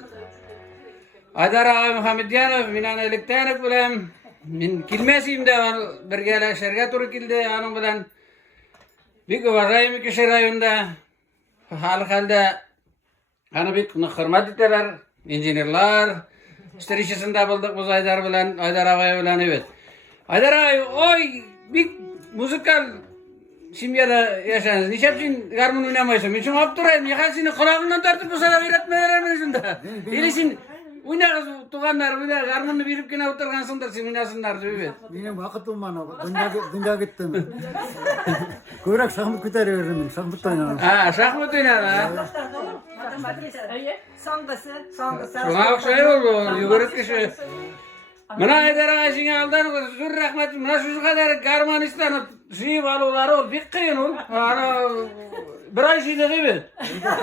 Aydar Ağa Muhammedyanov minan elektanik bilen min kilmesiyim de var bir gele şerge turu kildi anın bilen bir varayım kişi rayonda halde hani bir hürmet ettiler injinerler işte işisinde bulduk biz Aydar bilen Aydar Ağa'yı bilen evet Aydar Ağa oy bir müzikal Şimdiye de yaşanız. Niçin garmın oynamayısın? Ben şunu apturayım. Yakal seni kulağından tartıp bu sana öğretmeler mi şunda? Elisin oynarız tuğanlar oynar. Garmını birip gene oturgansındır sen oynasınlar evet. Benim vakıtım bana. Dünya gittim. Kuyrak şahmut küteri ben. Şahmut oynarım. Ha şahmat oynar ha. Sangısı. Şuna okşay oldu. Yukarı kişi. Mana Aydar Ağa şimdi aldan zor rahmet. Mana şu kadar Garmanistan'ı şey valuları ol. Bir kıyın ol. Ana bir ay şey de gibi.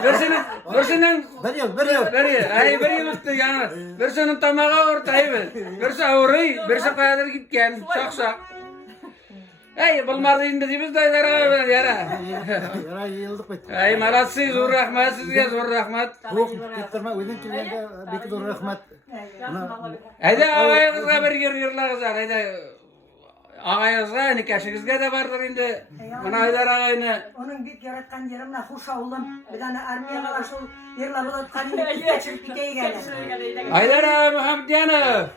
Versinin Bir yıl. bir yıl üstü yani. Versinin tamağı ortayı bir. Versi ağırı. Versi kadar gitken. Şak. Ay bulmardı indi biz de Aydar Ağa bilen yara. Yara yıldık bit. Ay malatsız zor rahmet sizge zor rahmet. Huk getirme. Uydan kilende bir kilo rahmet. Hayda ağayınızga bir yırla kızar. Hayda ağayınızga nikahınızga da vardır indi. Bana Aydar Ağa'yını. Onun büyük yaratkan yerimle hoş oğlum. Bir tane armiye kadar şu yerle bulut kanını geçirip bir dey gelir. Aydar Ağa Muhammedyanov.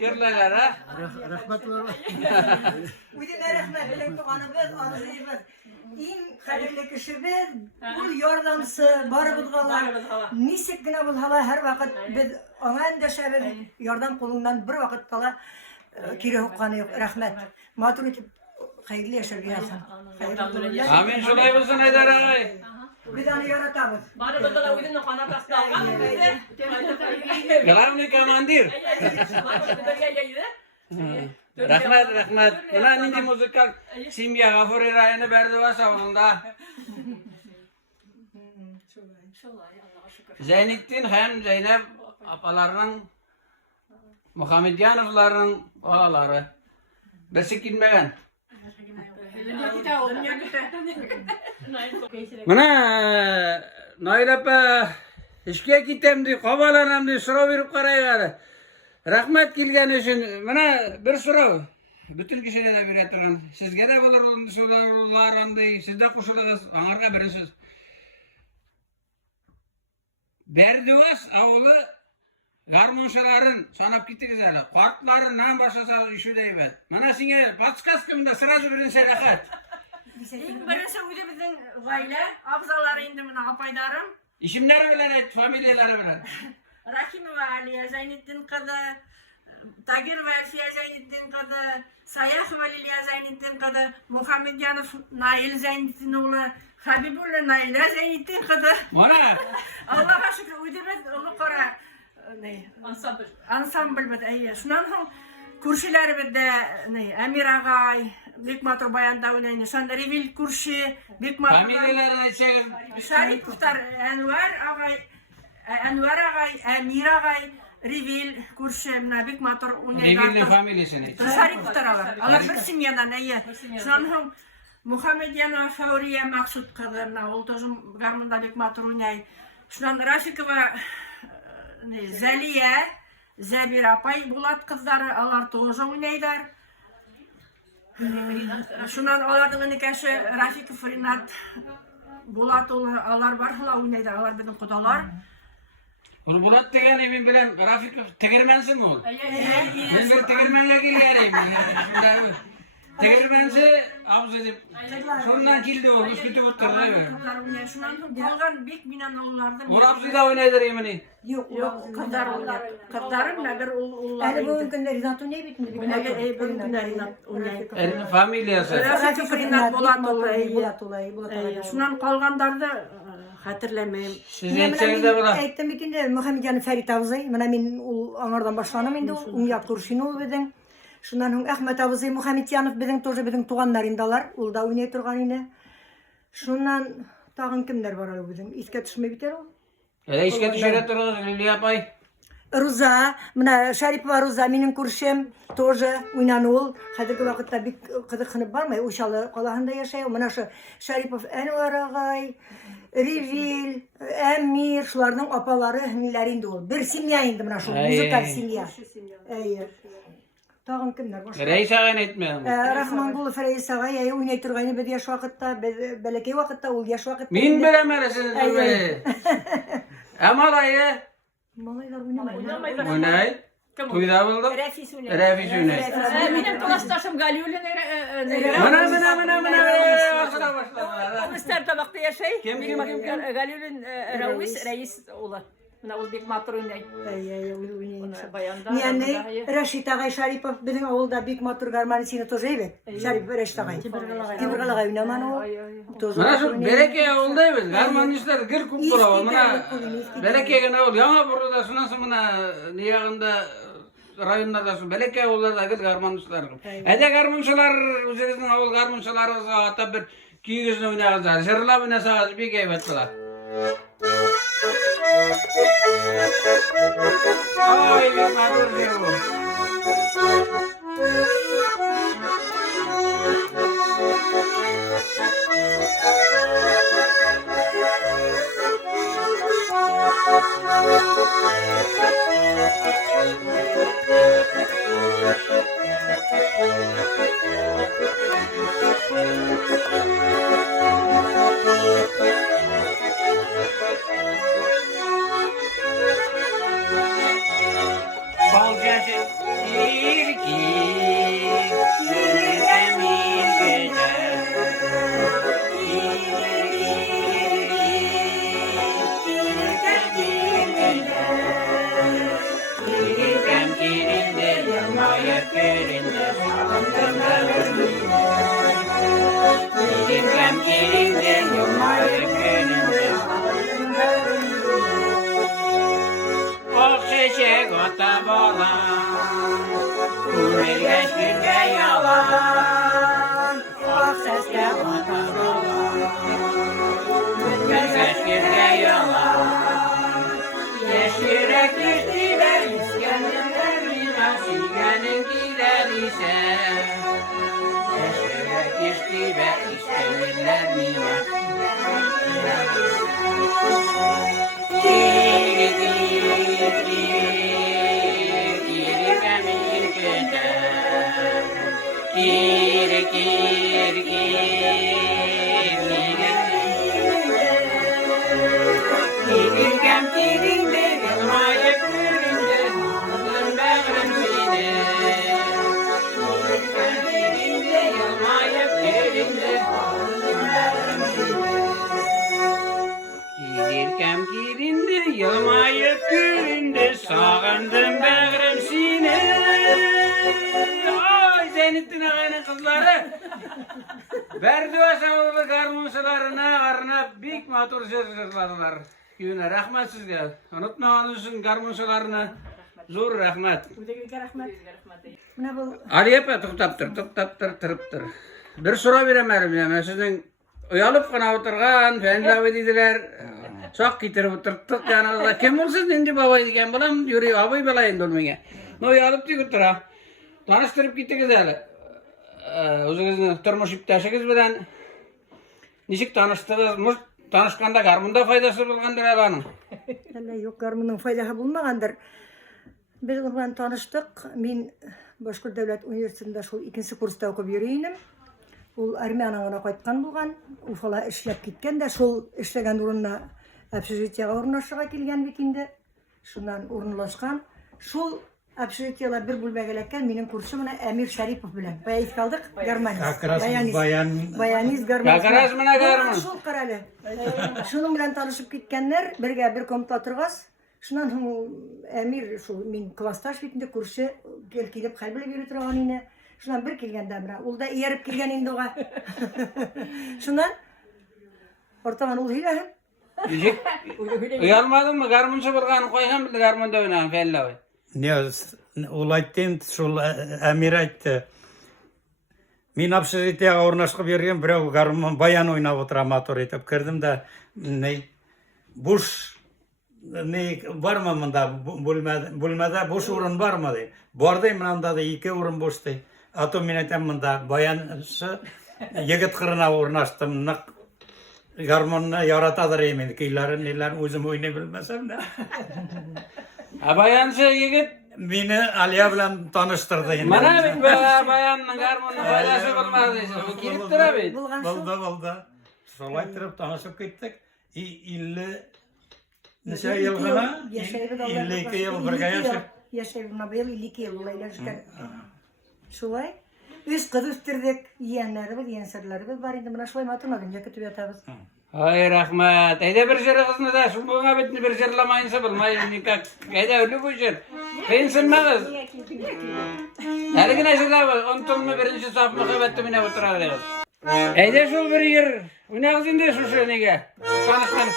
yerler ha. Rahmet var. Uyduğuna rahmet bilen tuğanımız, ağzıyımız. İn kaderli kişimiz, bu yardımsı, barımız Barımız gala. gala. Nisik güne bu hala her vakit biz ona endişe biz yardım kolundan bir vakit gala kiri hukkanı yok. Rahmet. Matur etip hayırlı yaşar gelsin. Hayırlı Amin şolay olsun Haydar ağay. Bir tane yaratamız. Bana da uydun kana pasta algan bize. Galamni komandir. Rahmet. Buna ninci müzikal Simya Gafuri rayını Berdiva savununda. Zeynettin hem Zeynep apalarının Muhammedyanovların oğulları. Birisi gitmegen. Buna Nailapa işke gitemdi, kovalanamdı, sıra verip karayarı. Rahmet kilgen için buna bir soru. Bütün kişilere de bir yatırın. Sizge de bulur sorular andı. Siz de kuşulağız. Anarga birisiz. Berdivas avulu garmonşaların sanıp gittiniz hele. Kartların nam başlasa işi deyibet. Bana sine patskas kımda sırası birin selahat. İlk birisi uydu bizim aile, abzaları indi bana apaydarım. İsimleri bilen et, familyaları bilen. Rahimova Aliye Zeynettin kadı, Tagir ve Elfiye Zeynettin kadı, Sayah Valiliye Zeynettin kadı, Muhammedyanov Nail Zeynettin oğlu, Habibullah Nail'e Zeynettin kadı. Bana Allah'a şükür uydu biz onu kora Ansambl. ansambl bit ayya. Şundan soň kurşiler bide Emir Agay, Büyük Matur Bayanda oynayın. Şonda Revil kurşi, Büyük Matur familyaları etseniz. Şaripovlar Enver Agay, Emir Agay, Revil kurşi, Büyük Matur Revil'in oynayın. familyasını. Şaripovlar var. Allah bir simyadan ayya. Şundan soň Muhammedyanov Fauriye Maksut kadarına oltozum garmında Büyük Matur oynayın. Şundan Rafikova Zaliye, Zabir apay Bulat kızları alar toza oynaylar. Şundan alardan nikaşı Rafik Frinat Bulat alar var hala oynaylar. Alar bizim kudalar. Ulu Bulat degen emin bilen Rafik tegermensin mi ol? Ben bir tegermenle geleyim. Tegermensi avuz edip şundan kildi ol, üskütü oturdu. Şundan kalgan bek binan oğullardan. O avuzı da oynaydır emini. Yok, Yok kızlar oynaylar. Kızlarım nedir oğullar. Yani bu günler izatı ne bitmedi? Elin familyası. Rafik Frinat Bulat olayı. Bulat olayı. Şundan kalganları da hatırlamayayım. Siz etseniz de bula. Aytdım bütün de Muhammedyan Ferit Avzay. Mana men ul anardan başlanam indi. Umyat kurşin ol beden. Şundan soň Ahmet Avzay Muhammedyanov beden toja beden tuganlarındalar. Ul da oynay turgan ine. Şundan tagın kimler var al beden? İske düşme biter o. Hele işke düşere dururuz Lili apay. Ruza, mana Şaripova Ruza menin kurşem toja oynanol. Hazırki vaqtda bir qiziqinib barmay, o'shalar qalahında yaşay. Mana şu Şaripov Enver Agay, Revil, Emir, şularning apalari himlari indi ol. Bir simya indi mana şu muzikal simya. Ey. Tagın kimler var? Reis ağayn etmedim. Rahmangul Fereys Agay oynay turgany bir yaş vaqtda, belki vaqtda ul yaş vaqtda. Min bilemezsiniz beni. Amalayı Malaylar oynamaylar. oynay. Tuyda buldum. Refis oynay. Refis oynay. Benim klastaşım Galiyul'un Mana. Mr. Tabak'ta yaşay. Kim? Galiyul'un reis oğlu. Buna Uzbek Matur oynay. Ey oynay. Bayanda. Yani Raşit Agay Şaripov bizim avulda büyük matur garmanisini toz evet. Şaripov Raşit Agay. Tibrgalagay oynaman o. Mana şu bereke oldayız. Garmanistler gir kuptura. Mana bereke gene ol. Yana burada sunası mana niyagında rayonlarda şu belki oğullarda gel garmançılar. Ede garmançılar üzerinden avul garmançılar hatta bir kiyizini oynayacağız. Şırla oynasağız bir keyfettiler. Ay bir madur diyor bu. Balcı yalan. Vergeç günde yalan. Bak seske atar alan. Vergeç günde yalan. Yeşirek geçtiler İskenderler miras İlgenin gider ise. Yeşirek geçtiler İskenderler miras. Girkem girinde, yılmayıp gülünde, sağındım bağrım sine. Ay Zeynettin Ağa'nın kızları. Berdua sağlığı karmonsularına arına büyük motor sözlerler. Güne rahmet sizge. Unutmamanız için karmonsularına zor rahmet. Buna bu Ali yapma tuktaptır, tırıptır. Bir soru veremerim ya. Sizin uyalıp kana oturgan, fenlavi dediler. Çok getirip oturttuk yanınızda. Kim olsun indi baba diyken bulam yürüyor. Abay belayın dolmaya. No uyalıp diyor tura. Tanıştırıp gittiniz hele. O'zingizning turmush iptashingiz bilan nechik tanishdingiz? Tanışkanda garmunda foydasi bo'lgandir alanın. Vallahi yok garmının faydalı bulmagandır. Biz onunla tanıştık. Ben Bozkır Devlet Üniversitesi'nde şu 2. kursta okuyup yürüyünüm. Ул Armeniyaga qaytkan bulgan. Ufala işlep gitken de şol işlegen urunna общежитиега урнашыга келген бекинде. Şundan урынлашкан. Şol общежитиелер bir bölmege eleken benim kursum Emir Şeripov bilen. Bayit kaldık Germaniz. Bayaniz Germaniz. Gagaraz mına garmın. Şol karalı. Şunun bilen tanışıp gitkenler birge bir komuta turgaz. Şundan Emir şu men klastaş bitinde kursu kelip kalbile bir turgan ine. Şundan bir kelgende bira. Ul da yerip kelgen indi oğa. Şundan ortaman ul hilahım. Uyalmadın mı? Garmınçı bulgan koyhan bildi garmında oynayan fellavi. Ne olaydım şol Emir aytdı. Men общежитиега орнашкып берген, бирок гармон баян ойнап отура мотор этип кирдим да ne boş ne var mı mında bölmede boş orun var mı diye. Bardayım mında da 2 orun boş diye. Ato men aytam mında bayanшы yigit qirina o'rnashdim. Garmonni yaratadir emen. Keylari nelar o'zim o'ynay bilmasam da. Bayançı yigit Meni Aliya bilan tanıştırdı endi. mana bu bayanning garmonning foydasi bo'lmadi. Bu kelib turadi. Bulgan şol. Bo'ldi. Şolay turib tanışıp ketdik. 50 necha yil gana? 52 yil birga yashab. Yaşayıp bu yıl 52 yıl olaylaşkan. Şolay. Üç kız üstürdük. Yiyenleri biz, yensirleri biz var. Şimdi buna şolay mı atılmadın? Yakıtı yatabız. Ay rahmat. Ayda bir jere kızını da şu buğuna bitini bir jerlamayınsa bilmayın nikak. Ayda ölü bu jer. Kıyınsınmağız. Her gün aşırı ontumlu birinci saf muhabbetti mine oturarız. Ayda şu bir yer. Bu ne kızında şu nege. Tanıştın.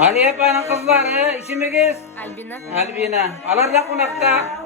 Ali Yapa'nın kızları, isimiz? Albina. Alar da konakta.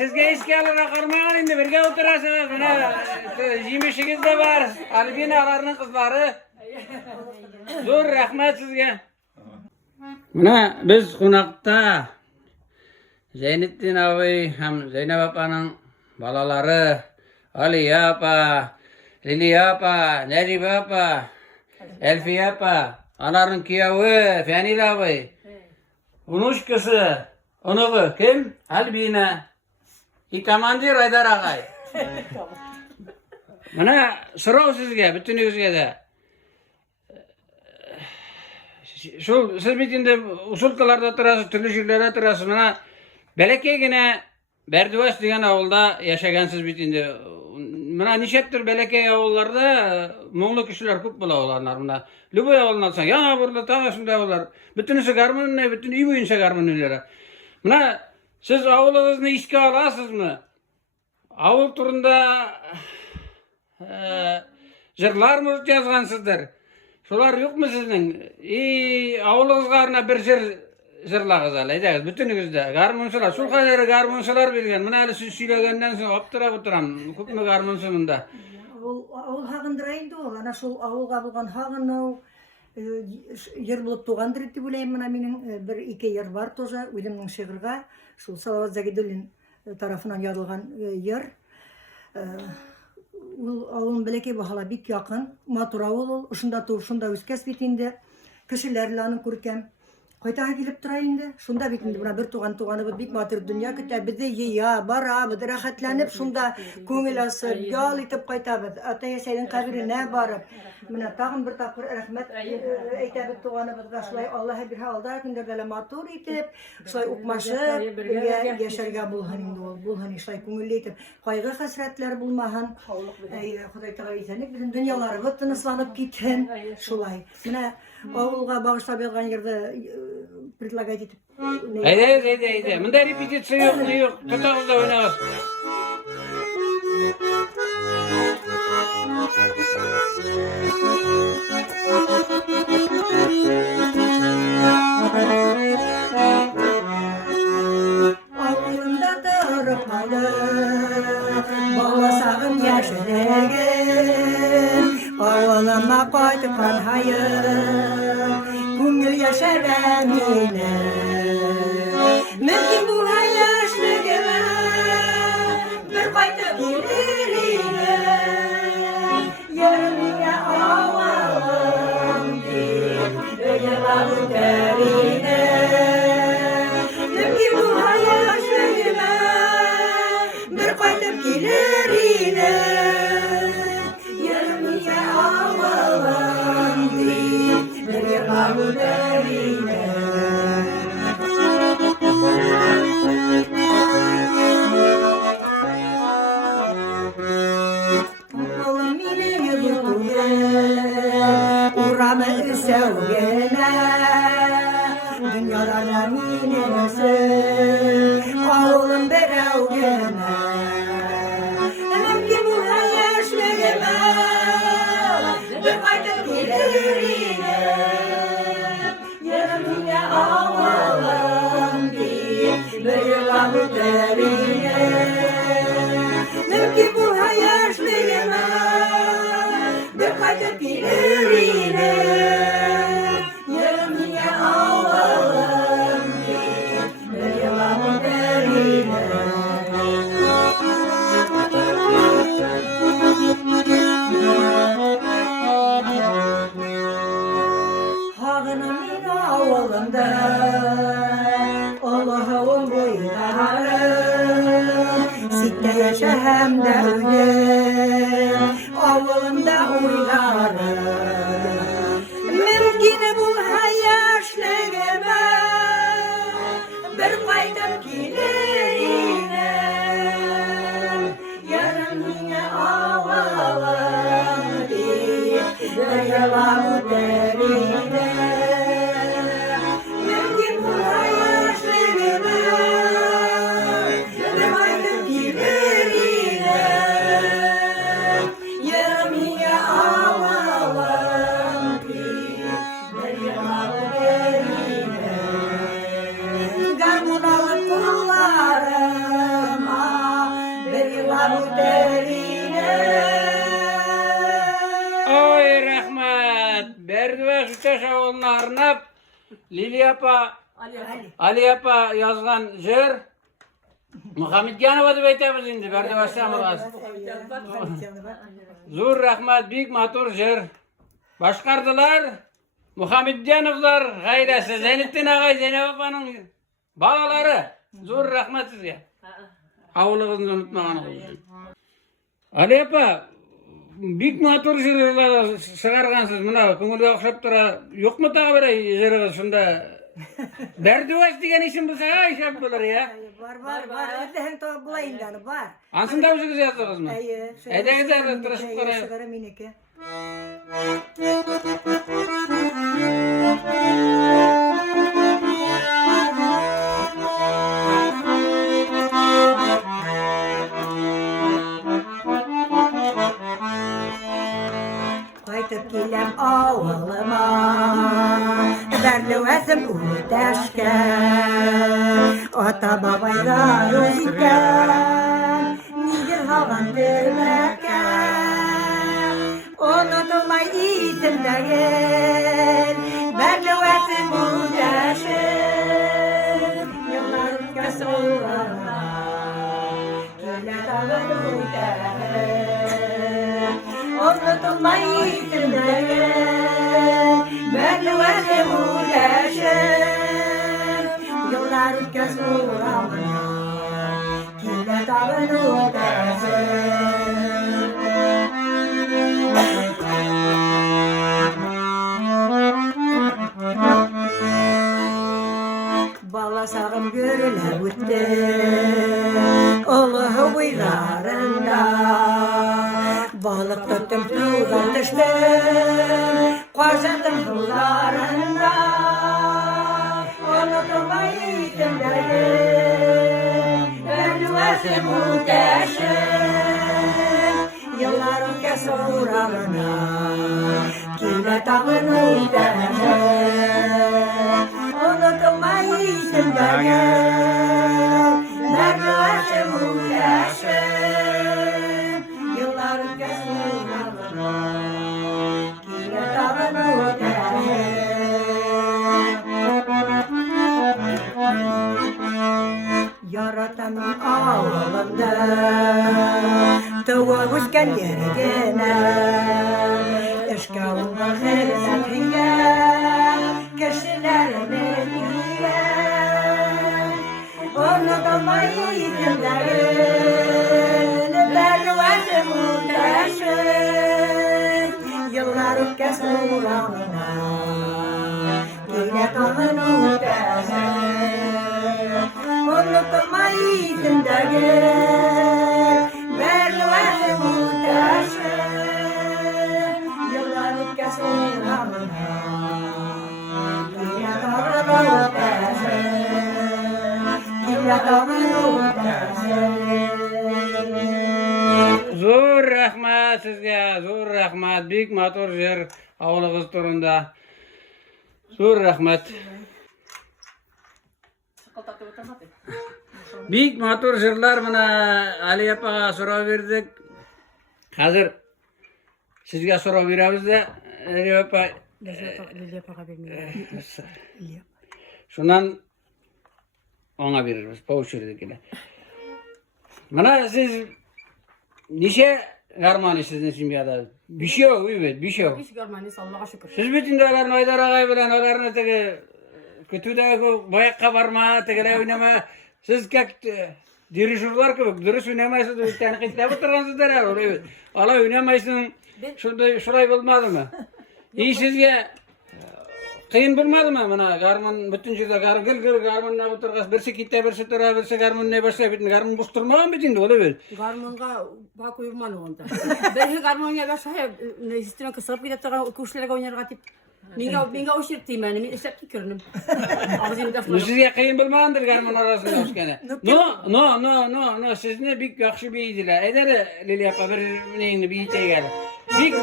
sizge eski alarak kalmayan indi birge oturasınız. Buna yemişiniz de var. Albinalarının kızları. Dur rahmet sizge. Buna biz konakta Zeynettin abi hem Zeynep apanın balaları Aliye apa, Liliye apa, Necibe apa, Elfiye apa, onların kıyavı Fenil abi, Unuşkası, onu kim? Albina, İkamancı Raydar ağay. Bana soru sizge, bütünüzge de. Siz bitinde usulkalarda oturasınız, türlü şirlerde oturasınız. Bana belki yine Berdivas degan avulda yaşagansız bitinde. Bana nişeptir belki avullarda Moğlu kişiler köp bola olanlar. Bana Lübey avulun alsan, yana burada tam şunday avullar. Bütünüsü garmın ne, bütün iyi boyunca garmın ünlere. Bana siz avulunuzunu işe alasınız mı? Avul turunda jırlar mı yazgansızdır? Şolar yok mu sizin? Avulunuzga bir jırlağız alaydı. Bütünüzde garmonsuzlar, sul kadar garmonsuzlar bilgen. Bana öyle siz söylегенден soň aptırap oturam. Köpme garmonsuzunda. Avul hagındıraydı ol. Ana şol avulga bulgan hagını yer bulup tuğandır etti bileyim. Bana menin bir iki yer var toza. Uylimnin şehirga. Şol Salavat Zagidulin tarafından yazılgan yer. Avulun belki bahala bik yakın. Matur avul. Uşunda tur, şunda üskes bitinde. Kişilerle anı kurken. Kaytağa gelip durayındı. Şunda bitindi. Buna bir tuğanı bik matır dünya kütü. Bizi yiya, bara, bizi rahatlanıp şunda köngül asıp, yal itip kaytabız. Ataya seydin kabirine barıp. Buna tağın bir tapır rahmet eytabı tuğanı bizga şulay Allah'a bir halda gündürgele matur itip, şulay ukmaşıp, yaşarga bulhanindi ol. Bulhani şulay köngüllü itip. Kaygı hasretler bulmahan. Kuday tağa itenik. Bizim dünyaları vıttın ıslanıp gittin. Şulay. Buna avulga bağışlap yalgan yerde предлагать etip. Haydi. Bunda repetitsiya yok, ne yok. Tutağızda oynağız. Avulunda durmalı, bağlasağım yaşaragın. Avuluma koyduğun hayır, köngül yaşar emine. Mümkün bu yaşlığıma bir kaytıp gelirine. Yarımına avalım deyip ögelavı derine. Mümkün bu yaşlığıma bir kaytıp gelirine. Yarımına avalım deyip ögelavı derine. Uramı sevgine dünyalarla minesi oğlum berevgine mümkün bu yaşlığıma bir kaydıp gelirine yarımına avalım deyip böyle derine mümkün bu yaşlığıma bir kaydıp gelirine yarımına avalım deyip böyle derine Hağının avalımda Allah'ın boylarım Sitte yaşa hem de öyle Avulumda uylarım Mümkün bu yaşlığıma Bir kaydım gelirine Yarımına avalım deyip Dayalamı derine Mümkün bu yaşlığıma Bir kaydım gelirine Yarımına avalım deyip Dayalamı derine Garmunalı kullarım rahmat. Berdiva Şüteş avuluna arnap Lili apa, Ali apa yazgan jır. Muhamedyanova deb aytamiz endi Berdiva Şamurgaz. Zur rahmat, bik matur jır. Başkardılar. Muhamedyanovlar gayrası. Zeynettin ağay, Zeynep apanın balaları. Zur rahmat sizge. Avuluğunuzu unutmağanız için. Ali apa, bik matur jırlar çıkargansız. Muna köngülge okşap tura. Yok mu tağı bir jırgız şunda? Berdivaş degen isim bulsa işap bulur ya. Var. Öde hem to bulayım da var. Ansında mısınız yazdınız mı? Edeniz yazdı, tırışıp karayı. Sigara mineke. Kaytıp gelem avılıma, berlüvesim uğdaşke, ota babaylar özüken, nigir havan vermeke, unutulmay isimdegin, berlüvesim uğdaşım, yıllar ötken uğrana, gele dağın uğdaşım, unutulmay isimdegin, berlüvesim uğdaşım, yıllar ötken uğrana, gele dağın uğdaşım. Balasağım görüle üttü, oluğu buylarında. Balık tuttum sudan düştüm, koşadım sularında. Unutulmay isimdeyim, berlüvesim uğdaşım. Yıllar ötken uğrağına, kile dağın uğdaşım. Unutulmay isimdeyim, berlüvesim uğdaşım. Yıllar ötken uğrağına, kile dağın uğdaşım. Yaratanın ağlamda, tuva uçken yergene, eşkavuna hizmetine, kişilerine diye. Unutulmay isimlerin, berlüvesim uğdaşım. Yıllar ötken uğrağına, yine dağın uğdaşım. Unutulmay isimdegin, berlüvesim uğdaşım. Yıllar ötken uğrağına, yine dağın uğdaşım. Yine dağın uğdaşım. Zur rahmat sizge, zur rahmat. Bik matur jır avuluğuz turunda. Zur rahmat. Bik matur jırlar mına Ali apaga soraw berdik. Hazır sizge soraw berabız da Ali apa şundan ona veririz. Pauçurduk ile. Mana siz nişe garmani sizin şimdiyada? Bir şey yok, evet, bir şey yok. Hiç görmeniz Allah'a şükür. Siz bütün de olarını Aydar ağay bilen olarını tege kötüdeki bayakka barma, tegele oynama. Siz kek dirişurlar ki dürüst oynamayısınız, bir tane kitabı oturgansızlar ya, evet. Ala oynamayısın, şurayı bulmadı mı? İyi sizge kıyın bulmadı mı? Mana garman bütün жерде gıl garmanına oturgas, birisi kitte, birisi tura, birisi garman ne başka bitin, garman busturmağın bitin de, öyle. Garmonga bak uyuman onda. Belki garmonga başka ne istiyor ki sırf gidip de kuşlara oynarga tip. Minga oşirtiyim yani, min isep tükürünüm. Ağzımda Bu sizge kıyın bulmağındır garman arasında hoşkene. No, siz ne bik yakşı bir iyidiler. Eder Lili yapa bir neyini bir iyiteye geldi. Bik...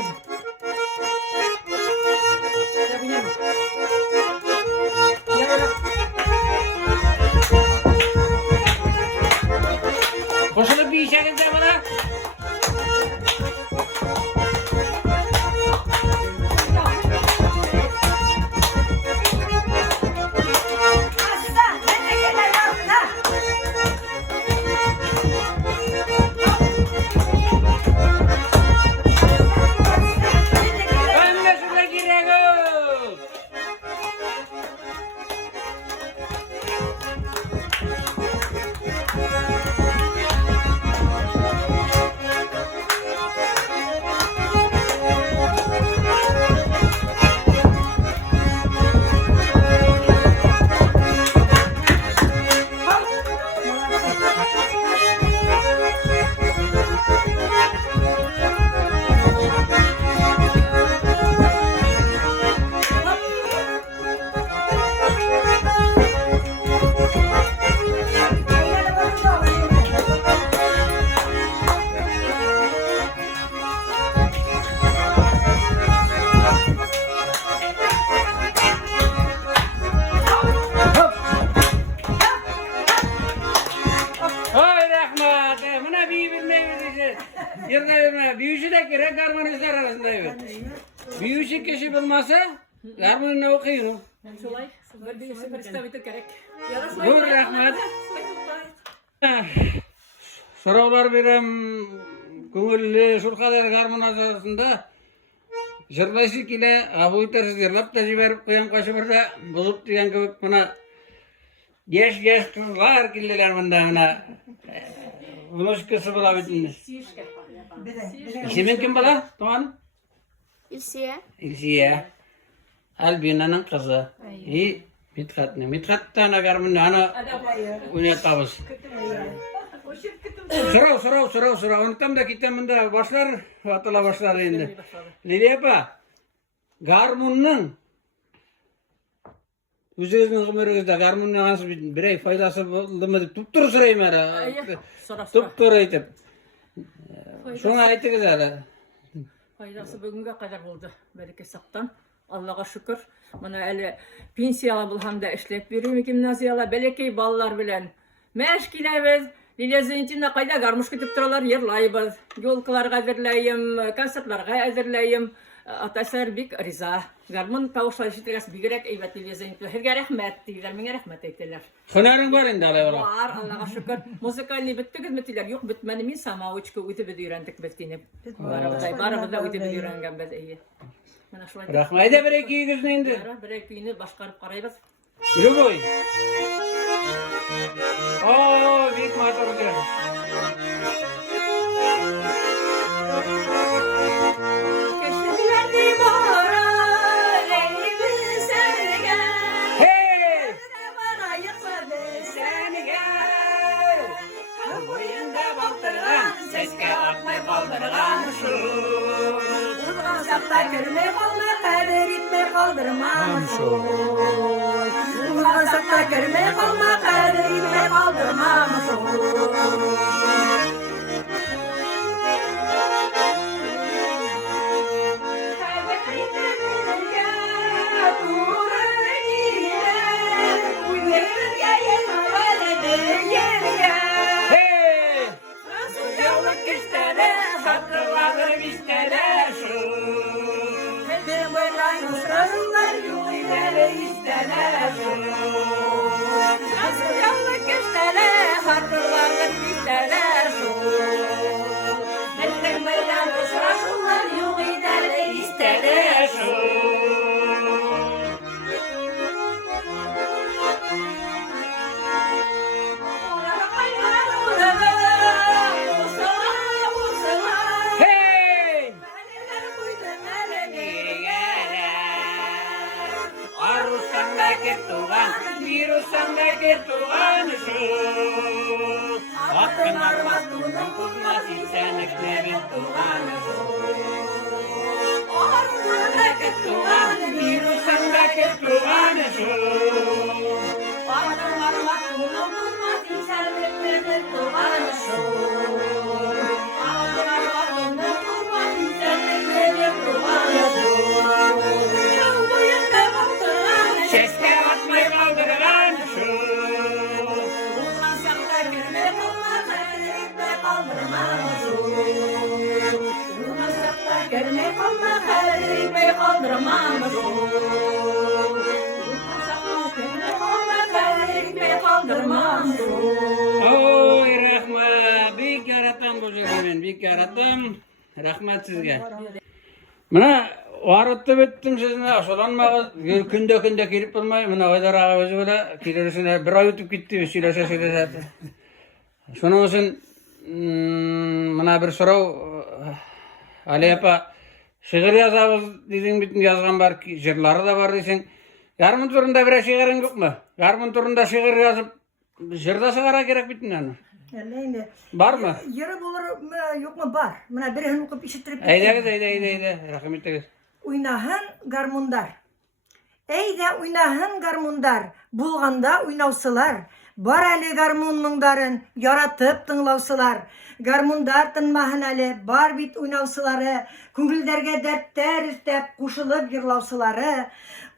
Koşulup bir işe gideceğim bana. Bir üç kişi bilmasa garmonunu okuyun. Şolay, birisi представитель gerek. Dur rahmet. Sorular verem көңілі шурқадар гармон арасында жырлайсы келе абуйтерсіз жырлап та жіберіп қоян қашы бірде бұзып деген кебек мына еш қызлар келділер мында мына внучкасы бола бетін. Исемен кім бала? Туған? Илсия. Альбинаның қызы. И Митхатның. Митхатта ана гармон ана ойнат табыз. Сұрау. Онтам да кетемінде башлар, атыла башлар енді. Лилия апа, гармонның өзіңіздің ғұмырыңызда гармонның аңсы бірей пайдасы болды ма деп тұп-тұр сұрайым әрі. Тұп-тұр айтып. Соңа айтыңыз әрі. Пайдасы бүгінге қадар болды. Береке сақтан. Аллаға шүкір. Мұна әлі пенсияла болғанда ішлеп беруім гимназияла. Бәлекей балалар білен. Мәш келеміз. Лилия Зентина қайда гармош күтіп тұралар, ерлайбыз. Йолкаларға әзірлейім, концертларға әзірлейім. Атасар бик риза. Гармон тауышла жетігіз бигірек әйбәт Лилия Зентина. Херге рәхмәт дейдер, меңе рәхмәт әйтелер. Хөнәрің бар енді алай ола? Бар, Аллаға шүкір. Музыкальный біттігіз мәтелер. Yok бітмәні мен самаучка өті біз үйрендік бітініп. Барымызда өті біз үйренген біз әйе. Рахмет. Айда бір-екі үйгізін енді. Бір-екі үйіні башқарып қарайбыз. Любой. О, бик матур екен. Kırmay kalma, kader etme kaldırmam şu. Sakta kırmay kalma, kader etme kaldırmam şu. Oy rahmat, bik yaratam bu jörmen, bik yaratam. Rahmat sizge. Mına varıttı bittim sizine aşılanmağız. Günde kelip bulmay. Mına Aydar ağa özü böyle kilerisine bir ay ötüp gitti. Söylese. Şunun için mına bir soru Ali apa şiir yazabız dedin bütün yazgan var ki jırları da var desen. Garmon turunda bir şiirin yok mu? Garmon turunda şiir yazıp jırda sigara gerek bütün yani. Var mı? Yarı bulur mu yok mu? Var. Buna birinin okup işittirip Eyde. Rahmet. Uynahan garmundar. Eyde uynahan garmundar. Bulganda uynavsılar. Бар әлі гармон мұңдарын яратып тыңлаусылар. Гармондар тынмаһын әлі, бар бит уйнаусылары. Күңелдәргә дәрттәр өстәп кушылып йырлаусылары.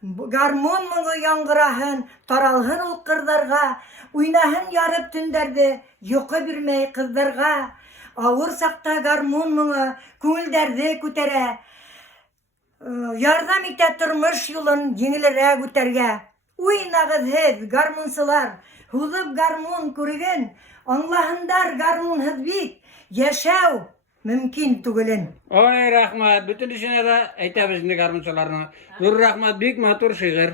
Гармон мұңы яңгыраһын, таралһын ул кырдарға. Уйнаһын ярып төндәрде, йокы бирмәй кыздырга. Авыр сакта гармон мұңы күңелдәрде күтәрә. Yardım ite turmuş yolun yenilerek öterge. Uynağız hez garmunsular. Huzub garmun kurigen. Anlahındar garmun hizbik. Yaşav mümkün tugulun. Oy rahmat. Bütün işine de aytamiz şimdi garmınçılarına. Dur rahmat, büyük matur şiir.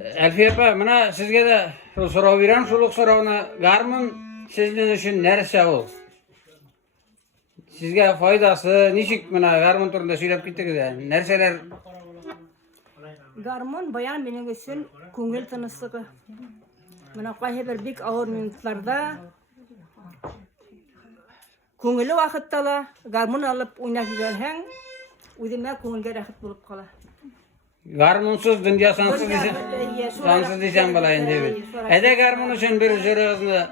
Elfiye apa, mana sizge de sorav biren şuluk soravına garmın sizin için neresi ol? Sizge faydası nişik mana garmın turunda söylep gittiniz yani. Nerseler Garmon bayan benim için көңіл тынысығы. Мына кайһы бер бик авыр минутларда көңілі вакыттала гармон алып уйнап йөрсәң, үземә күңелгә рәхәт булып кала. garmonsuz dünya sansız diyeceğim balayın diye. Ede garmon için bir jırığızını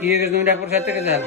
kiyigizini oynap ko'rsatdi güzel.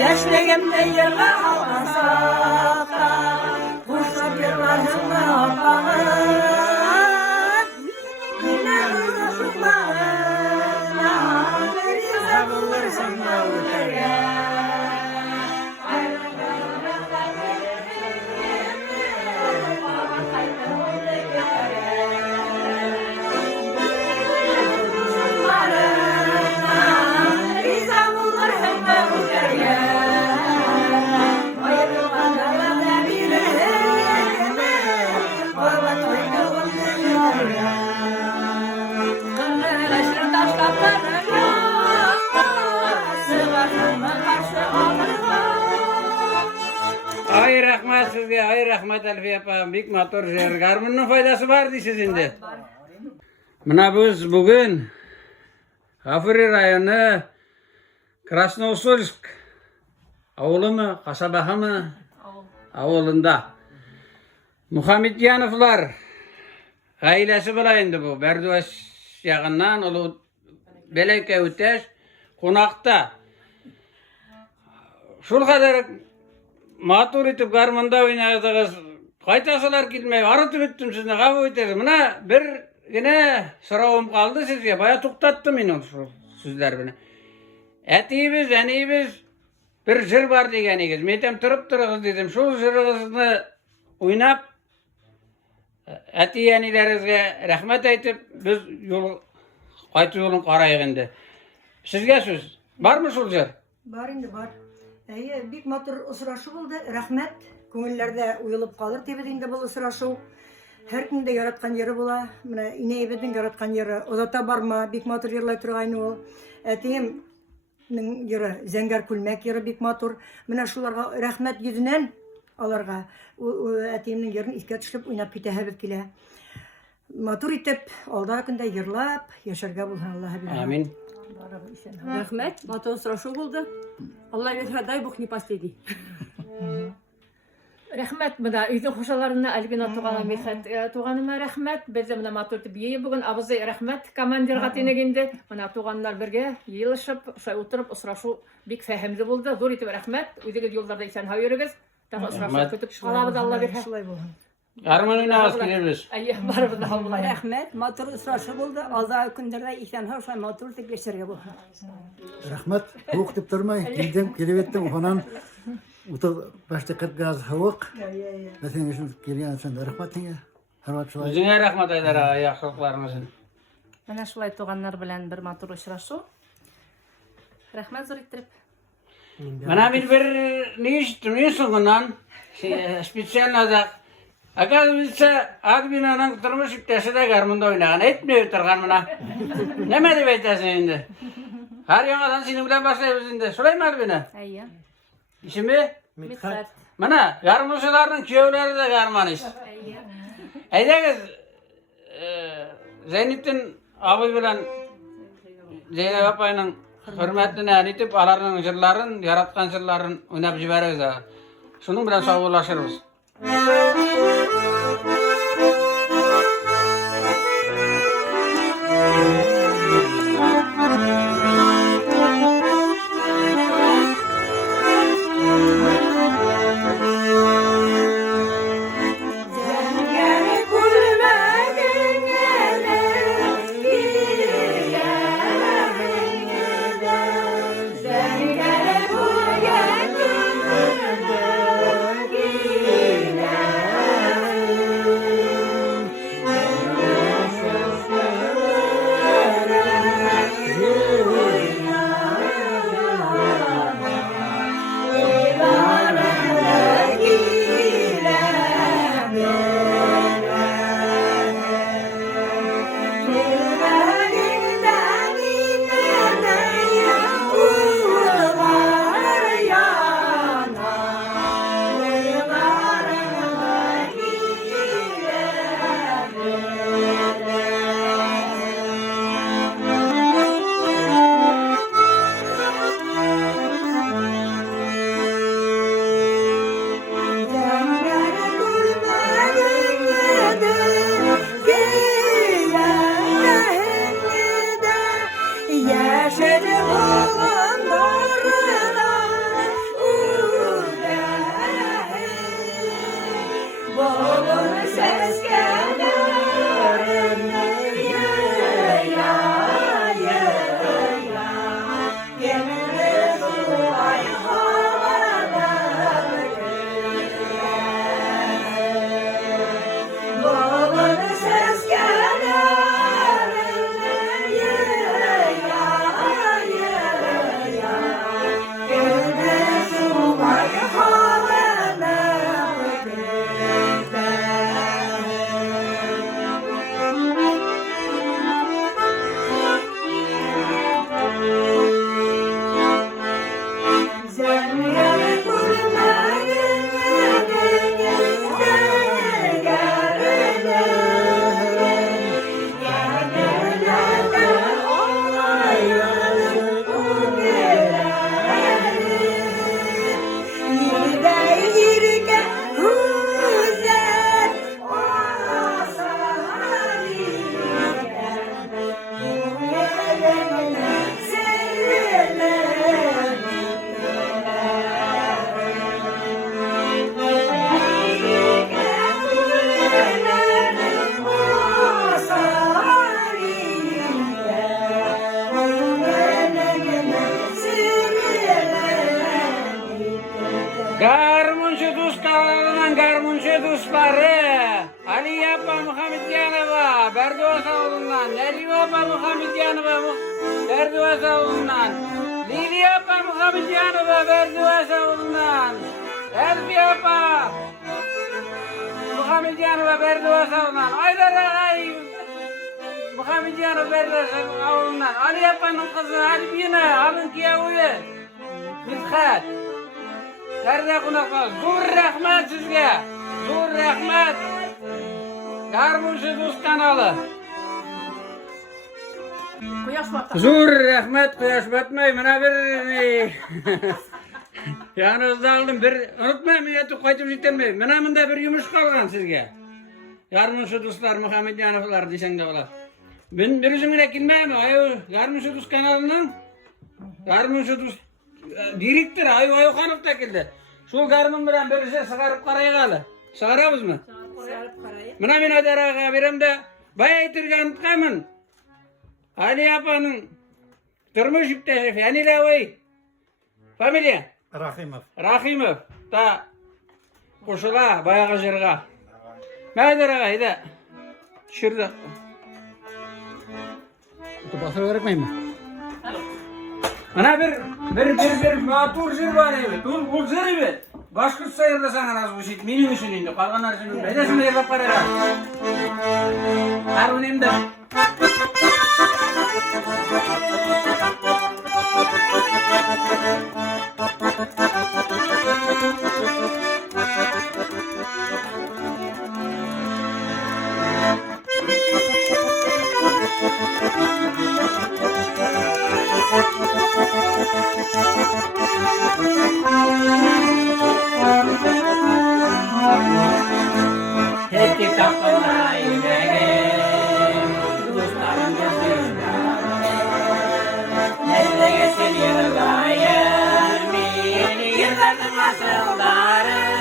Yaşlıgımda yıllar almasak da kuşlar yıllarımda apağın yine uğraşıklarına Rize bulursan da öterge Ay rahmat sizge, ay rahmat Elfiye apa, büyük matur şiir. Garmının faydası var deysiz şimdi. Mına biz bugün Gafuri rayonu Krasnoussolsk avulu mu, kasabahı mı? Avulunda. Muhamedyanovlar ailesi bulayındı bu. Berduaş yağından olu beleyke öteş konakta. Şul kadar matur itip garmanda oynadığız kaytasalar gitmeyi arıtıp ettim sizine kabul ederiz. Buna bir yine soravım kaldı sizce. Baya tuktattım yine şu sizler beni. Etiyimiz, eniyimiz bir jır var degenigiz. Metem tırıp tırığız dedim. Şu jırığızını oynap eti yenilerizge rahmet aytıp biz yol kaytı yolun qarayığında. Sizge söz. Var mı şul jır? Бар инде бар. Бик матур осрашу булды. Рәхмәт. Күңелләрдә уелып калыр тибез инде бу осрашу. Һәр кемдә яраткан йөрі була. Менә инәебезнең яраткан йөрі. Озата барма. Бик матур йырлай торган ул. Әтиемнең йөрі, Зәңгәр күлмәк йөрі бик матур. Менә шуларга рәхмәт йөзеннән аларга. Әтиемнең йөрен искә төшеп уйнап китәһебез килә. Матур итеп, алда көндә йырлап яшәргә булһын Аллаһ белән. Амин. Рәхмәт, матур сорашу булды. Алла верһә, дай Бог не последний. Рәхмәт, мына өйдең хужаларына Альбина туганы Михәт туганыма рәхмәт. Бездә менә матур итеп бие бүген абызый рәхмәт командирга тинегенде. Менә туганнар бергә йылышып, шулай утырып осрашу бик фәһемле булды. Зур итеп рәхмәт. Үдегез юлларда исән һау йөрегез. Тагы осрашу көтеп калабыз Алла верһә. Шулай булһын. Garmon oynabız kelebіз. Әйе, барыбыз да һаулай. Рәхмәт, матур сорашу булды. Алда көндәрдә исән һау шулай матур итеп яшәргә булһын. Rahmet, soğuk deyip durmay. Gidem, gelip ettim. Onan başta 40 gaz havuk. Ben senin için geliyen sen de rahmet yine. Hürmet şulay. Özüňe rahmat Aydar ağa, ýakşylyklaryň üçin. Mana şulay tuganlar bilen bir matur uçraşu. Rahmat zor ettirip. Mana bir ne işitdim en soňundan spesial azak. Agar bilse adminanın turmuş iptesi de garmında oynayan etmiyor turgan mına. Neme dep aytasyň endi? Har ýaňadan seni bilen başlaýbys endi. Şolay mı Albina? Aýya. İşimi? Mithat. Mana garmuşylaryň köýleri de garmanyş. Aýya. Aýdagyz Zeynettin abi bilen Zeynep apaýynyň hürmetine anitip alaryň jyllарын, yaratgan jyllарын oýnap jiberebiz. Şunun bilen sagyrlaşyrбыз. Garmuncu dostları, Ali Yappa Muhammedyanova, Berdoğaz oğlundan, Nergin Yappa Muhammedyanova, Berdoğaz oğlundan, Lili Yappa Muhammedyanova, Berdoğaz oğlundan, Elbi Yappa Muhammedyanova, Berdoğaz oğlundan, Aydar Ağay Muhammedyanova, Berdoğaz oğlundan, Ali Yappa'nın kızı Albina, alın kiyavuyu, Mithat. Nerede konaklar? Zur rahmet sizge. Zur rahmet. Garmuncu Dost kanalı. Kuyaş batı. Zur rahmet kuyaş batmay. Mana bir yanınızda aldım. Bir unutmayın milleti qaytıp jitenmeyin. Mana mında bir yumuş kalgan sizge. Garmuncu Dostlar Muhammedyanovlar desen de bolar. Ben bir üzümüne kilmeyim. Ayo Garmuncu Dost kanalının Garmuncu Dost direktör Ayukanov da keldi. Şol garmın bilen birisi sigarıp qaraygaly. Sigarabız mı? Mına men Aydar ağa beremde bay aytırgan utqamın. Ali apanyň turmuş iptesi Fanila oy. Familia? Rahimov. Rahimov. Ta koşula bayağı jırga. Aydar ağa ida. Şurada. Basır gerekmeyeyim mi? Ana bir matur jir var evet. Ul jir evet. Başka sayırda sana nasıl bu şey? Benim için indi. Kalganlar için indi. Hedefini yerlap var ya. Harun de. Heti tapına yüreğim, dostlarım gözümden. Nereye seviyorum ayım, beni yıllardım asıldarım.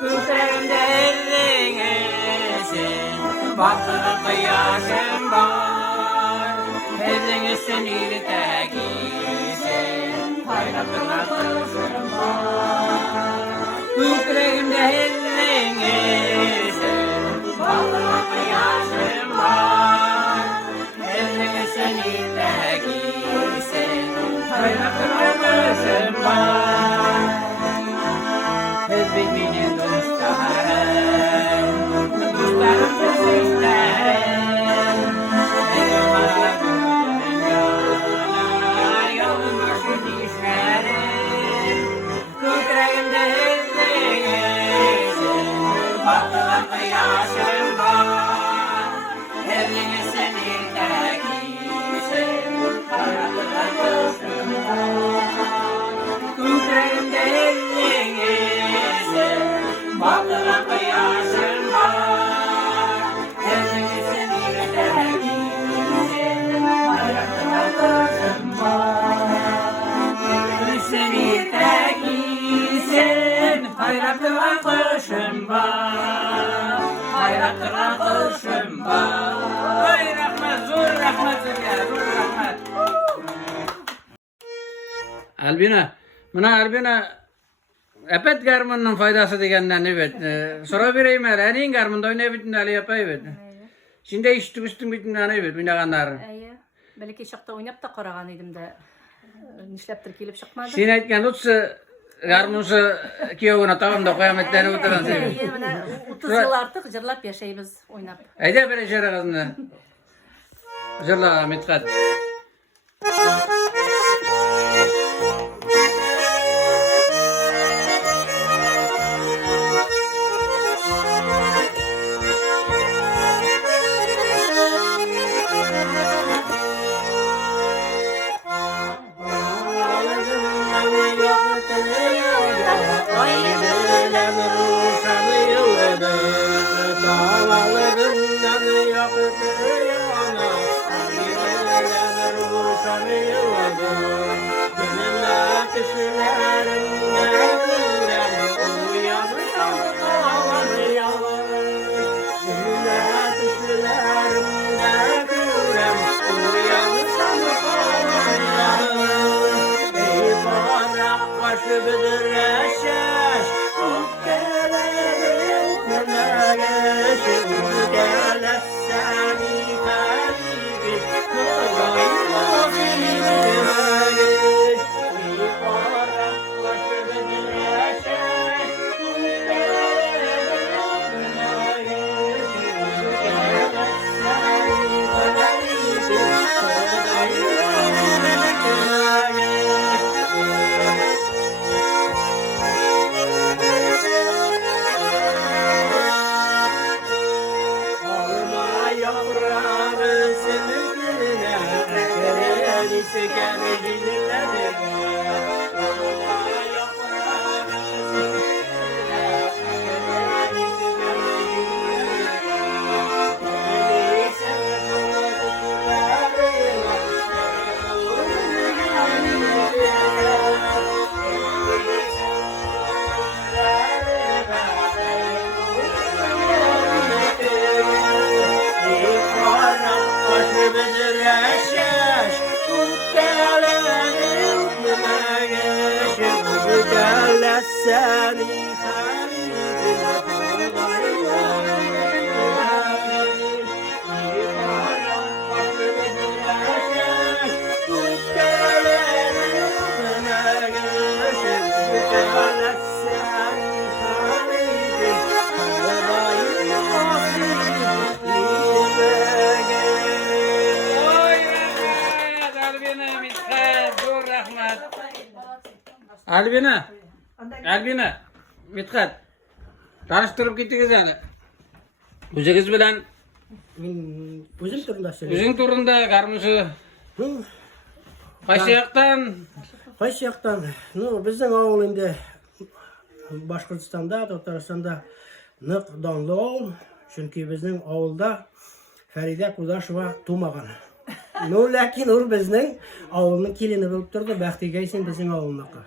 Kütlerimde elliğesin, baktığım kıyasım var. Elliğesin iri tekisin, hayratına kılışım var. Kütlerimde elliğesin, baktığım kıyasım var. Elliğesin iri tekisin, hayratına kılışım var. Benim dostlarım, dostlarım sizlerim. Benim ağzımın yana, yolun başın işlerim. Kütreğimde ellisin, baktığım kıyasım var. Ellisin iltekisin, hayatına kılsın var. Kütreğimde ellisin, baktığım kıyasım var. Ellisin iltekisin, hayatına kılsın var. Ellisin iltekisin, hayatına kılsın var. Hayatına kılsın var. Ay rahmet, zor rahmet, zor rahmet. Albina, epet garmının faydası degenden evet. Sonra vereyim her, enin garmında oynayıp Ali yapayım evet. Şimdi üstüm bittiğinden evet, oynaganlar. Әйе. Бәләкәй чакта уйнап та караган идем дә. Нишләптер килеп чыкмады. Sen aytgan tutsa garmunsa kiyovuna tavımda kıyametleri oturan sen. Әйе, менә 30 ел артык җырлап яшәйбез уйнап. Ayda böyle şöyle kızını. Jırla Mithat. Seni Albina. Albina. Mithat. Tanıştırıp gittiniz yani. O'zingiz bilan Men o'zim turda söyleyeyim. o'zing turunda garmushi qaysi yoqdan? Qaysi yoqdan? Bizning avul endi Boshqirdistonda, Tataristonda niq donli avul. Chunki bizning avulda Farida Qudasheva tug'magan. Lekin u bizning avulning kelini bo'lib turdi. Baxtigaysin bizning avulniki.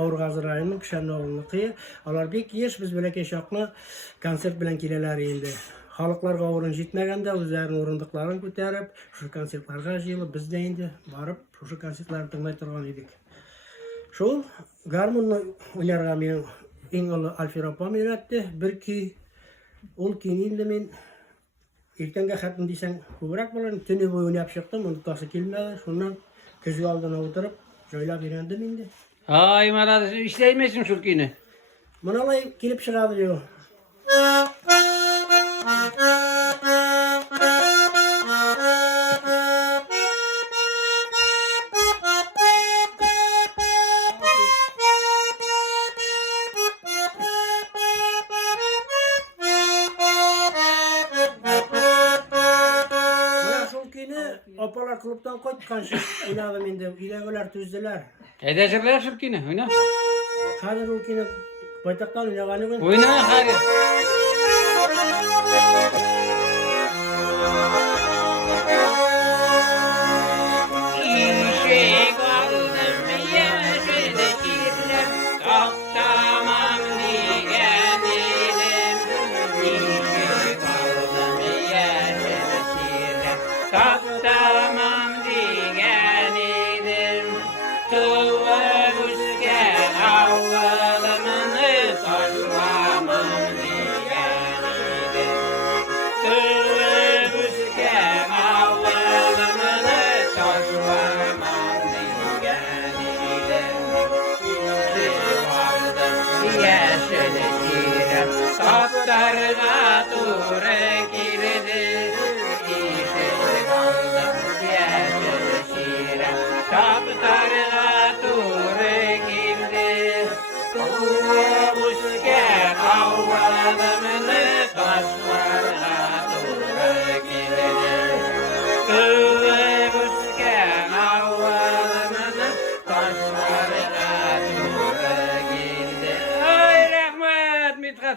Avrg'azı rayonu Kishanli avulniki. Ular bek yesh biz bilan keshoqni konsert bilan kelalar endi. Xalqlarga o'rin yetmaganda o'zlarining o'rindiqlarini ko'tarib, shu konsertlarga yig'ilib bizda endi borib, shu konsertlarni tinglay turgan edik. Shu garmonni o'ynarga men eng avval Alfir opam o'ynatdi. Bir kuy ol keyin endi men ertanga xatni desang ko'proq bo'ladi. Tuni bo'yi o'ynab chiqdim, unutasi kelmadi. Shundan ko'zga oldin o'tirib joylab o'rgandim endi. Ay marad ishlaymaysan shu kuyni. Manalay kelib chiqadi yo. Opalar klubdan qaytgan shu o'ynadim endi. Uydagilar tuzdilar. Haydashirlar shu kuyni, o'yna. Hozir u kuni poytaxtdan o'ynagani bilan O'yna, hadi.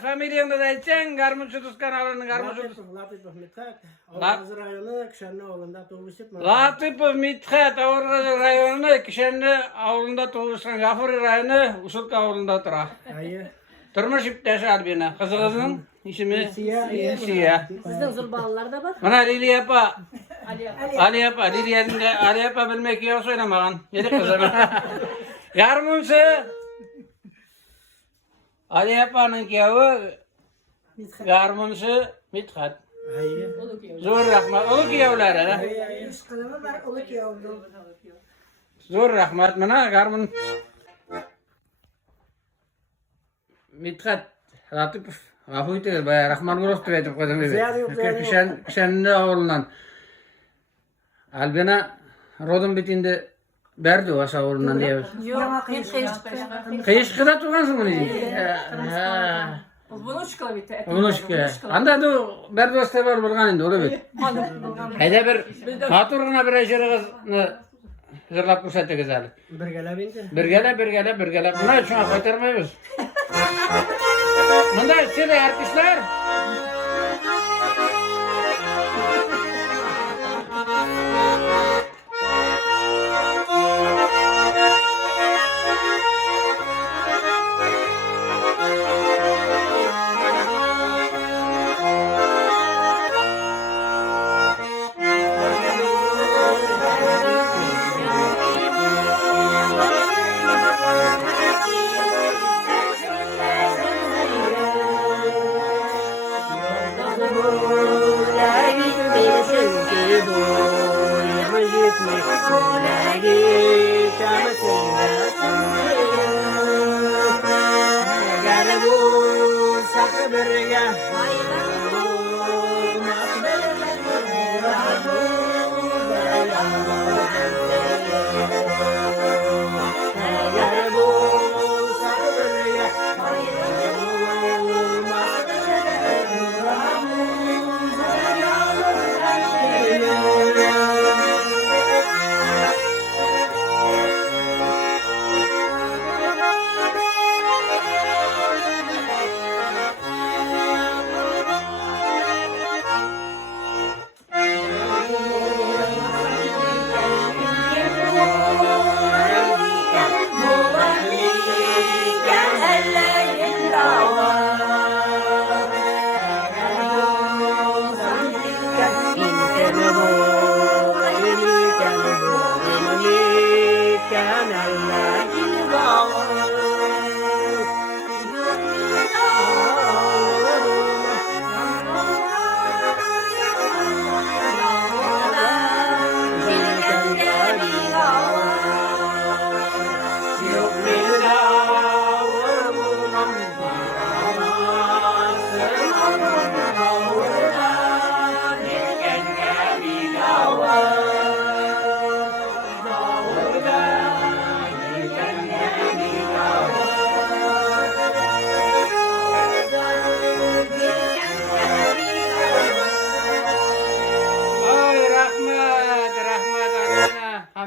Familiyanda da aytsan, garmuşu tutkan alının garmuşu. Latifov Mithat, Avrg'azı rayonu Kishanli avulida tug'ilib. Latifov Mithat, Avrg'azı rayonu Kishanli avulida tug'ilgan, G'afuriy rayoni Usulka avulida turadi. Ayy. Turmush iptashi Albina. Qizig'ining ismi Siya. Sizning zulbonlar da bor. Mana Liliya apa? Ali apa bilmay kiyo so'ylamagan. Yedi qizim. Garmuşu Ali apaning kiyovi garmuşu Mithat. Ayy. Zo'r rahmat. Ulu kiyovlari. Ishqilimi var, ulu kiyovdi. Zo'r rahmat. Mana garmun Mithat Latifov G'afuyt Rahmangulovni aytib qo'ydim. Kishanli avuldan. Albina rodim bitindi berdi o'sha avuldan deb. Yo'q, Qiyishqida turgansiz buni. Bunushka bitti. Bunushka. Anda du berdi o'stebor bo'lgan endi, o'lib. Hayda bir maturgina bir ajrigizni zirlab ko'rsatdingiz hali. Birgalab endi. Birgalab. Buni shuna qaytarmaymiz. Bunda sizlar artistlar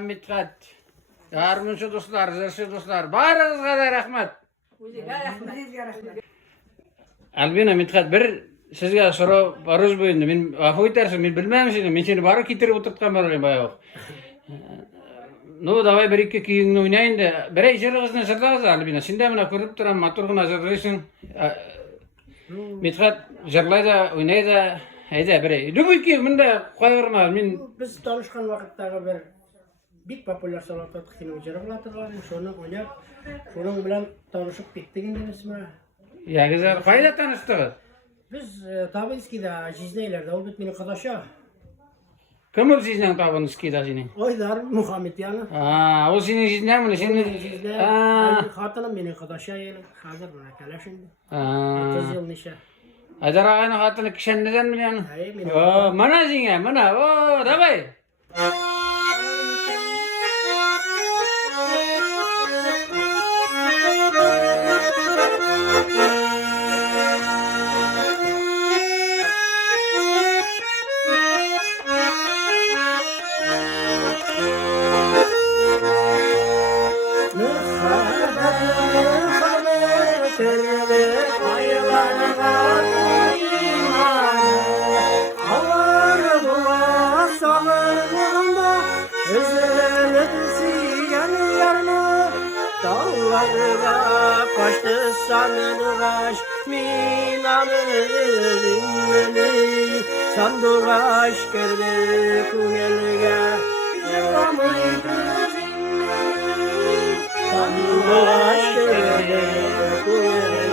Mithat. Yarmınçı dostlar, zırşı dostlar. Barınızga da rahmet. Albina Mithat bir sizge soru barız boyunda. Men afo edersin, men bilmem seni. Men seni bari kitirip oturtkan barayım bayağı. No davay bir iki kiyingni oynayın da. Bire içeri kızını sırlarız Albina. Şimdi bana körüp duran maturgun hazırlıyorsun. Mithat jarlayda oynayda. Hayda bire. Dubu ki mında koyurma. Men Biz tanışkan vakittagi bir bik popüler sanat kino jarıqlatırlar. Şonu oynap, şunun bilen tanışıp ketdik indemizmi? ya güzel. Kayda tanıştınız? Biz Tabelski'de, Cizneyler'de, ol bit meni qadaşa. Kim o sizden tabanız ki da senin? Oydar Muhammed yani. O senin sizden mi? Senin... Cizne, hatırım meni qadaşa yani. Hazır bana kala şimdi. 30 yıl nişe. Ajar ağanın hatını kişen neden mi yani? Hayır, meni. Mana zinge, mana. Davay. Kaçtı sandıgaş minamını sandıgaş geldi kuyelge sandıgaş geldi kuyelge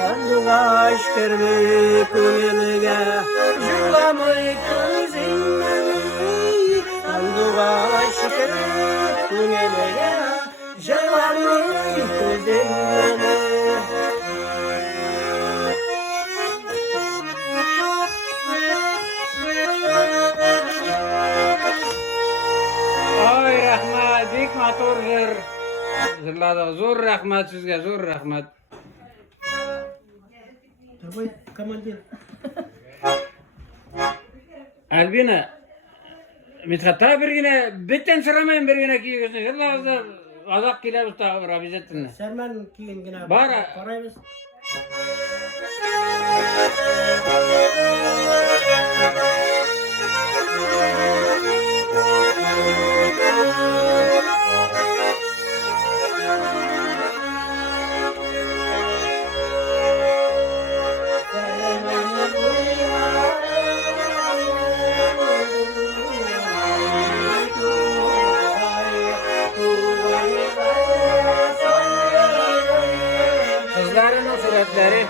Sandıgaş kerbi kuyelge Julamayı kızınmeni Sandıgaş kerbi kuyelge Julamayı kızınmeni Oy rahmat, bek motor jir. Zirladi. Zo'r rahmat sizga, zo'r rahmat. Tabii komandir. Albina Mithat'a birgine bitten sıramayın birgine kiyiyorsun. Yıllarızda azak kilabız da rabizettinle. Sermen kiyingine Bara. parayız. Kızların o suretleri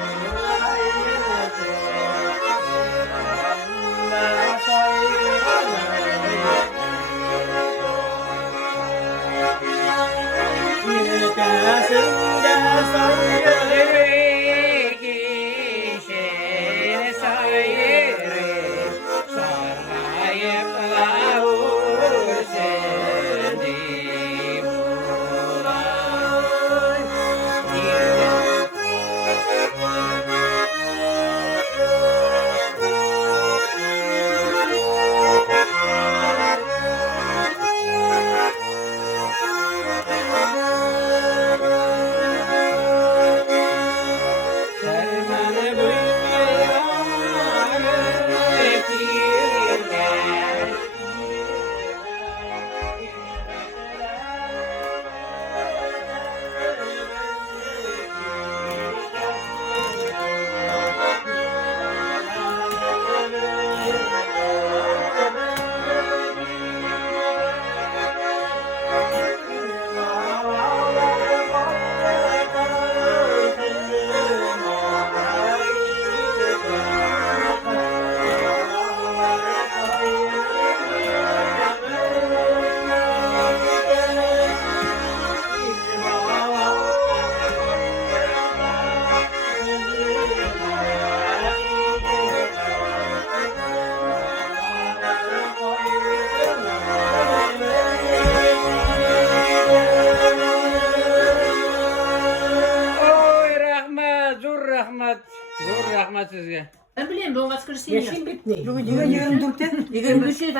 rahmat sizga. Ben bileyim bu воскресенье. Yaşın bitni. 24'te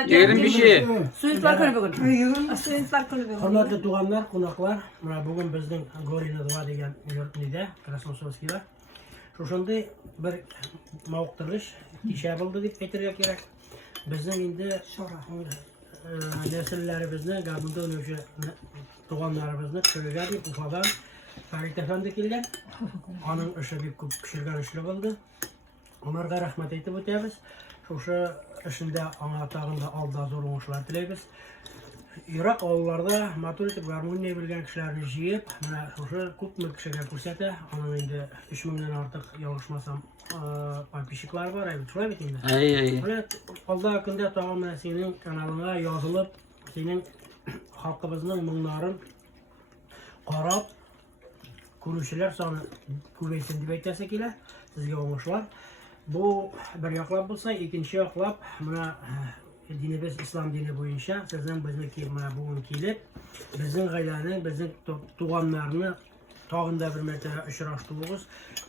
20 şey. Suyuntlar günü bugün. Suyunlar kulübü. Hürmetli tuğanlar, konaklar, bugün bizden Gorina Dua degan yurtnida, Krasnosovskiylar. Şoşunda bir mavqtirish isha bo'ldi deb aytishga kerak. Bizning endi nesillarimizni, garbunda o'sha tuğanlarimizni ko'rgan deb Ufadan Farid efendi kelgan. Onun ishi deb ko'p pishirgan ishlar bo'ldi. Onlarga rahmat aytib o'tamiz. O'sha ishida ona tag'inda olda zo'r o'ngishlar tilaymiz. Iroq ovullarda motor etib garmoniya bilgan kishilarni jiyib, mana o'sha ko'pmi kishiga ko'rsatdi. Onun endi 3000 dan ortiq yolg'ishmasam podpishchiklar bor, shulay bitingda. Mana olda kunda tag'in sening kanalingga yozilib, sening xalqimizning munglarin qarab ko'ruvchilar soni ko'paysin deb aytasa kelar. Sizga o'ngishlar. Bu bir yoqlab bo'lsa, ikkinchi yoqlab mana dinimiz islom dini bo'yicha sizning bizniki mana bugun kelib, bizning oilani, bizning tuğanlarni tog'inda bir marta uchrashtiribmiz.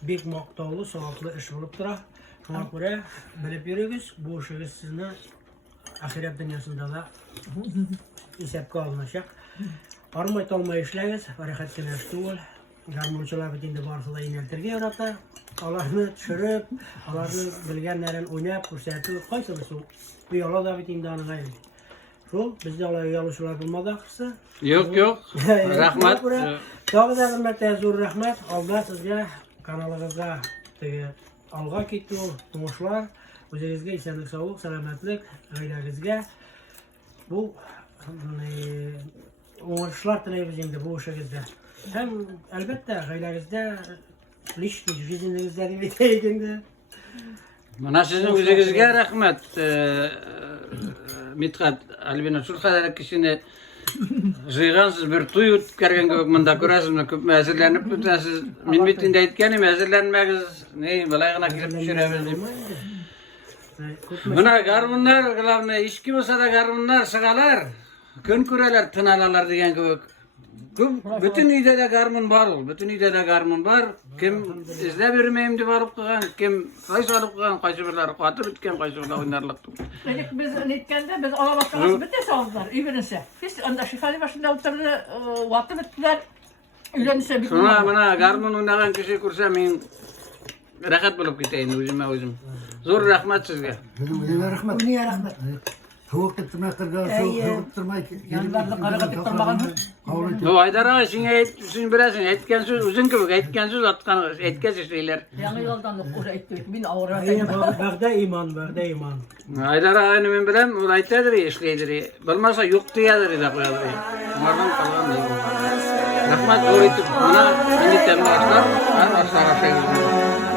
Bek maqtovli, savobli ish bo'lib turadi. Shunga ko'ra bilib yurig'iz, bu ishingiz sizni axirat dunyosida da hisobga olinacak. Armay tolmay ishlaysiz, harakatga ishlaysiz. Garmonchilar bitinda borsida ineltirga yarata. Alarni tushirib, alarni bilganlarini o'ynab ko'rsatib qo'ysangiz, bu yo'lda David indani g'ayri. Shu bizda ular yolishlar bo'lmadi axirsa. Yo'q. Rahmat. Tog'da bir marta zo'r rahmat. Alba sizga kanalingizga alga ketdi, tomoshalar. O'zingizga esenlik, sog'lik, salomatlik, oilangizga bu o'ng'ishlar tilaymiz endi bu ishingizda. Hem albatta oilangizda lishni жизненingizda deb aytaylik. Mana sizning o'zingizga rahmat. Mithat Albina shu qadar kishini jiygansiz bir to'y o'tkazganga menda ko'rasizmi, ko'p hazırlanib o'tasiz. Men bitinda aytganim hazırlanmagiz, ne balaygina kirib tushiramiz deb. Mana garmonlar, ishki bo'lsa da garmonlar sig'alar, kun ko'ralar, tinalalar degan ko'p. Bütün uyda da garmon var ol. Bütün uyda da garmon var. Kim izlep yürümeyim diye varıp kılan, kim kaysı alıp kılan, kaysı birleri katır ütken, kaysı birleri oynarlık. Dedik biz netkende biz alabaşlarımız bitti sağladılar, iyi birinse. Biz onda şifali başında oturdu, vatı bittiler, ülenirse bittiler. Sonra bana garmon oynayan kişi kursa men rahat bulup gideyim özüm. Zor rahmat sizge. Öyle rahmet. Niye rahmet? Soğuk getirmeye kırgar, soğuk getirmek. Yanlarını karaga tutturmagan mı? Yo Aydar ağa sen bilesin, etken söz uzun gibi, etken söz atkan, etken şeyler. Yanı yoldan oraya ettik. Bin avra. Bagda iman. Aydar ağa'nı men bilem, o aytadır, işleydir. Bilmasa yok diyedir da koyadır. Onlardan kalan değil. Rahmat doğru etip, buna indi temel aslar, her aslar aşağı.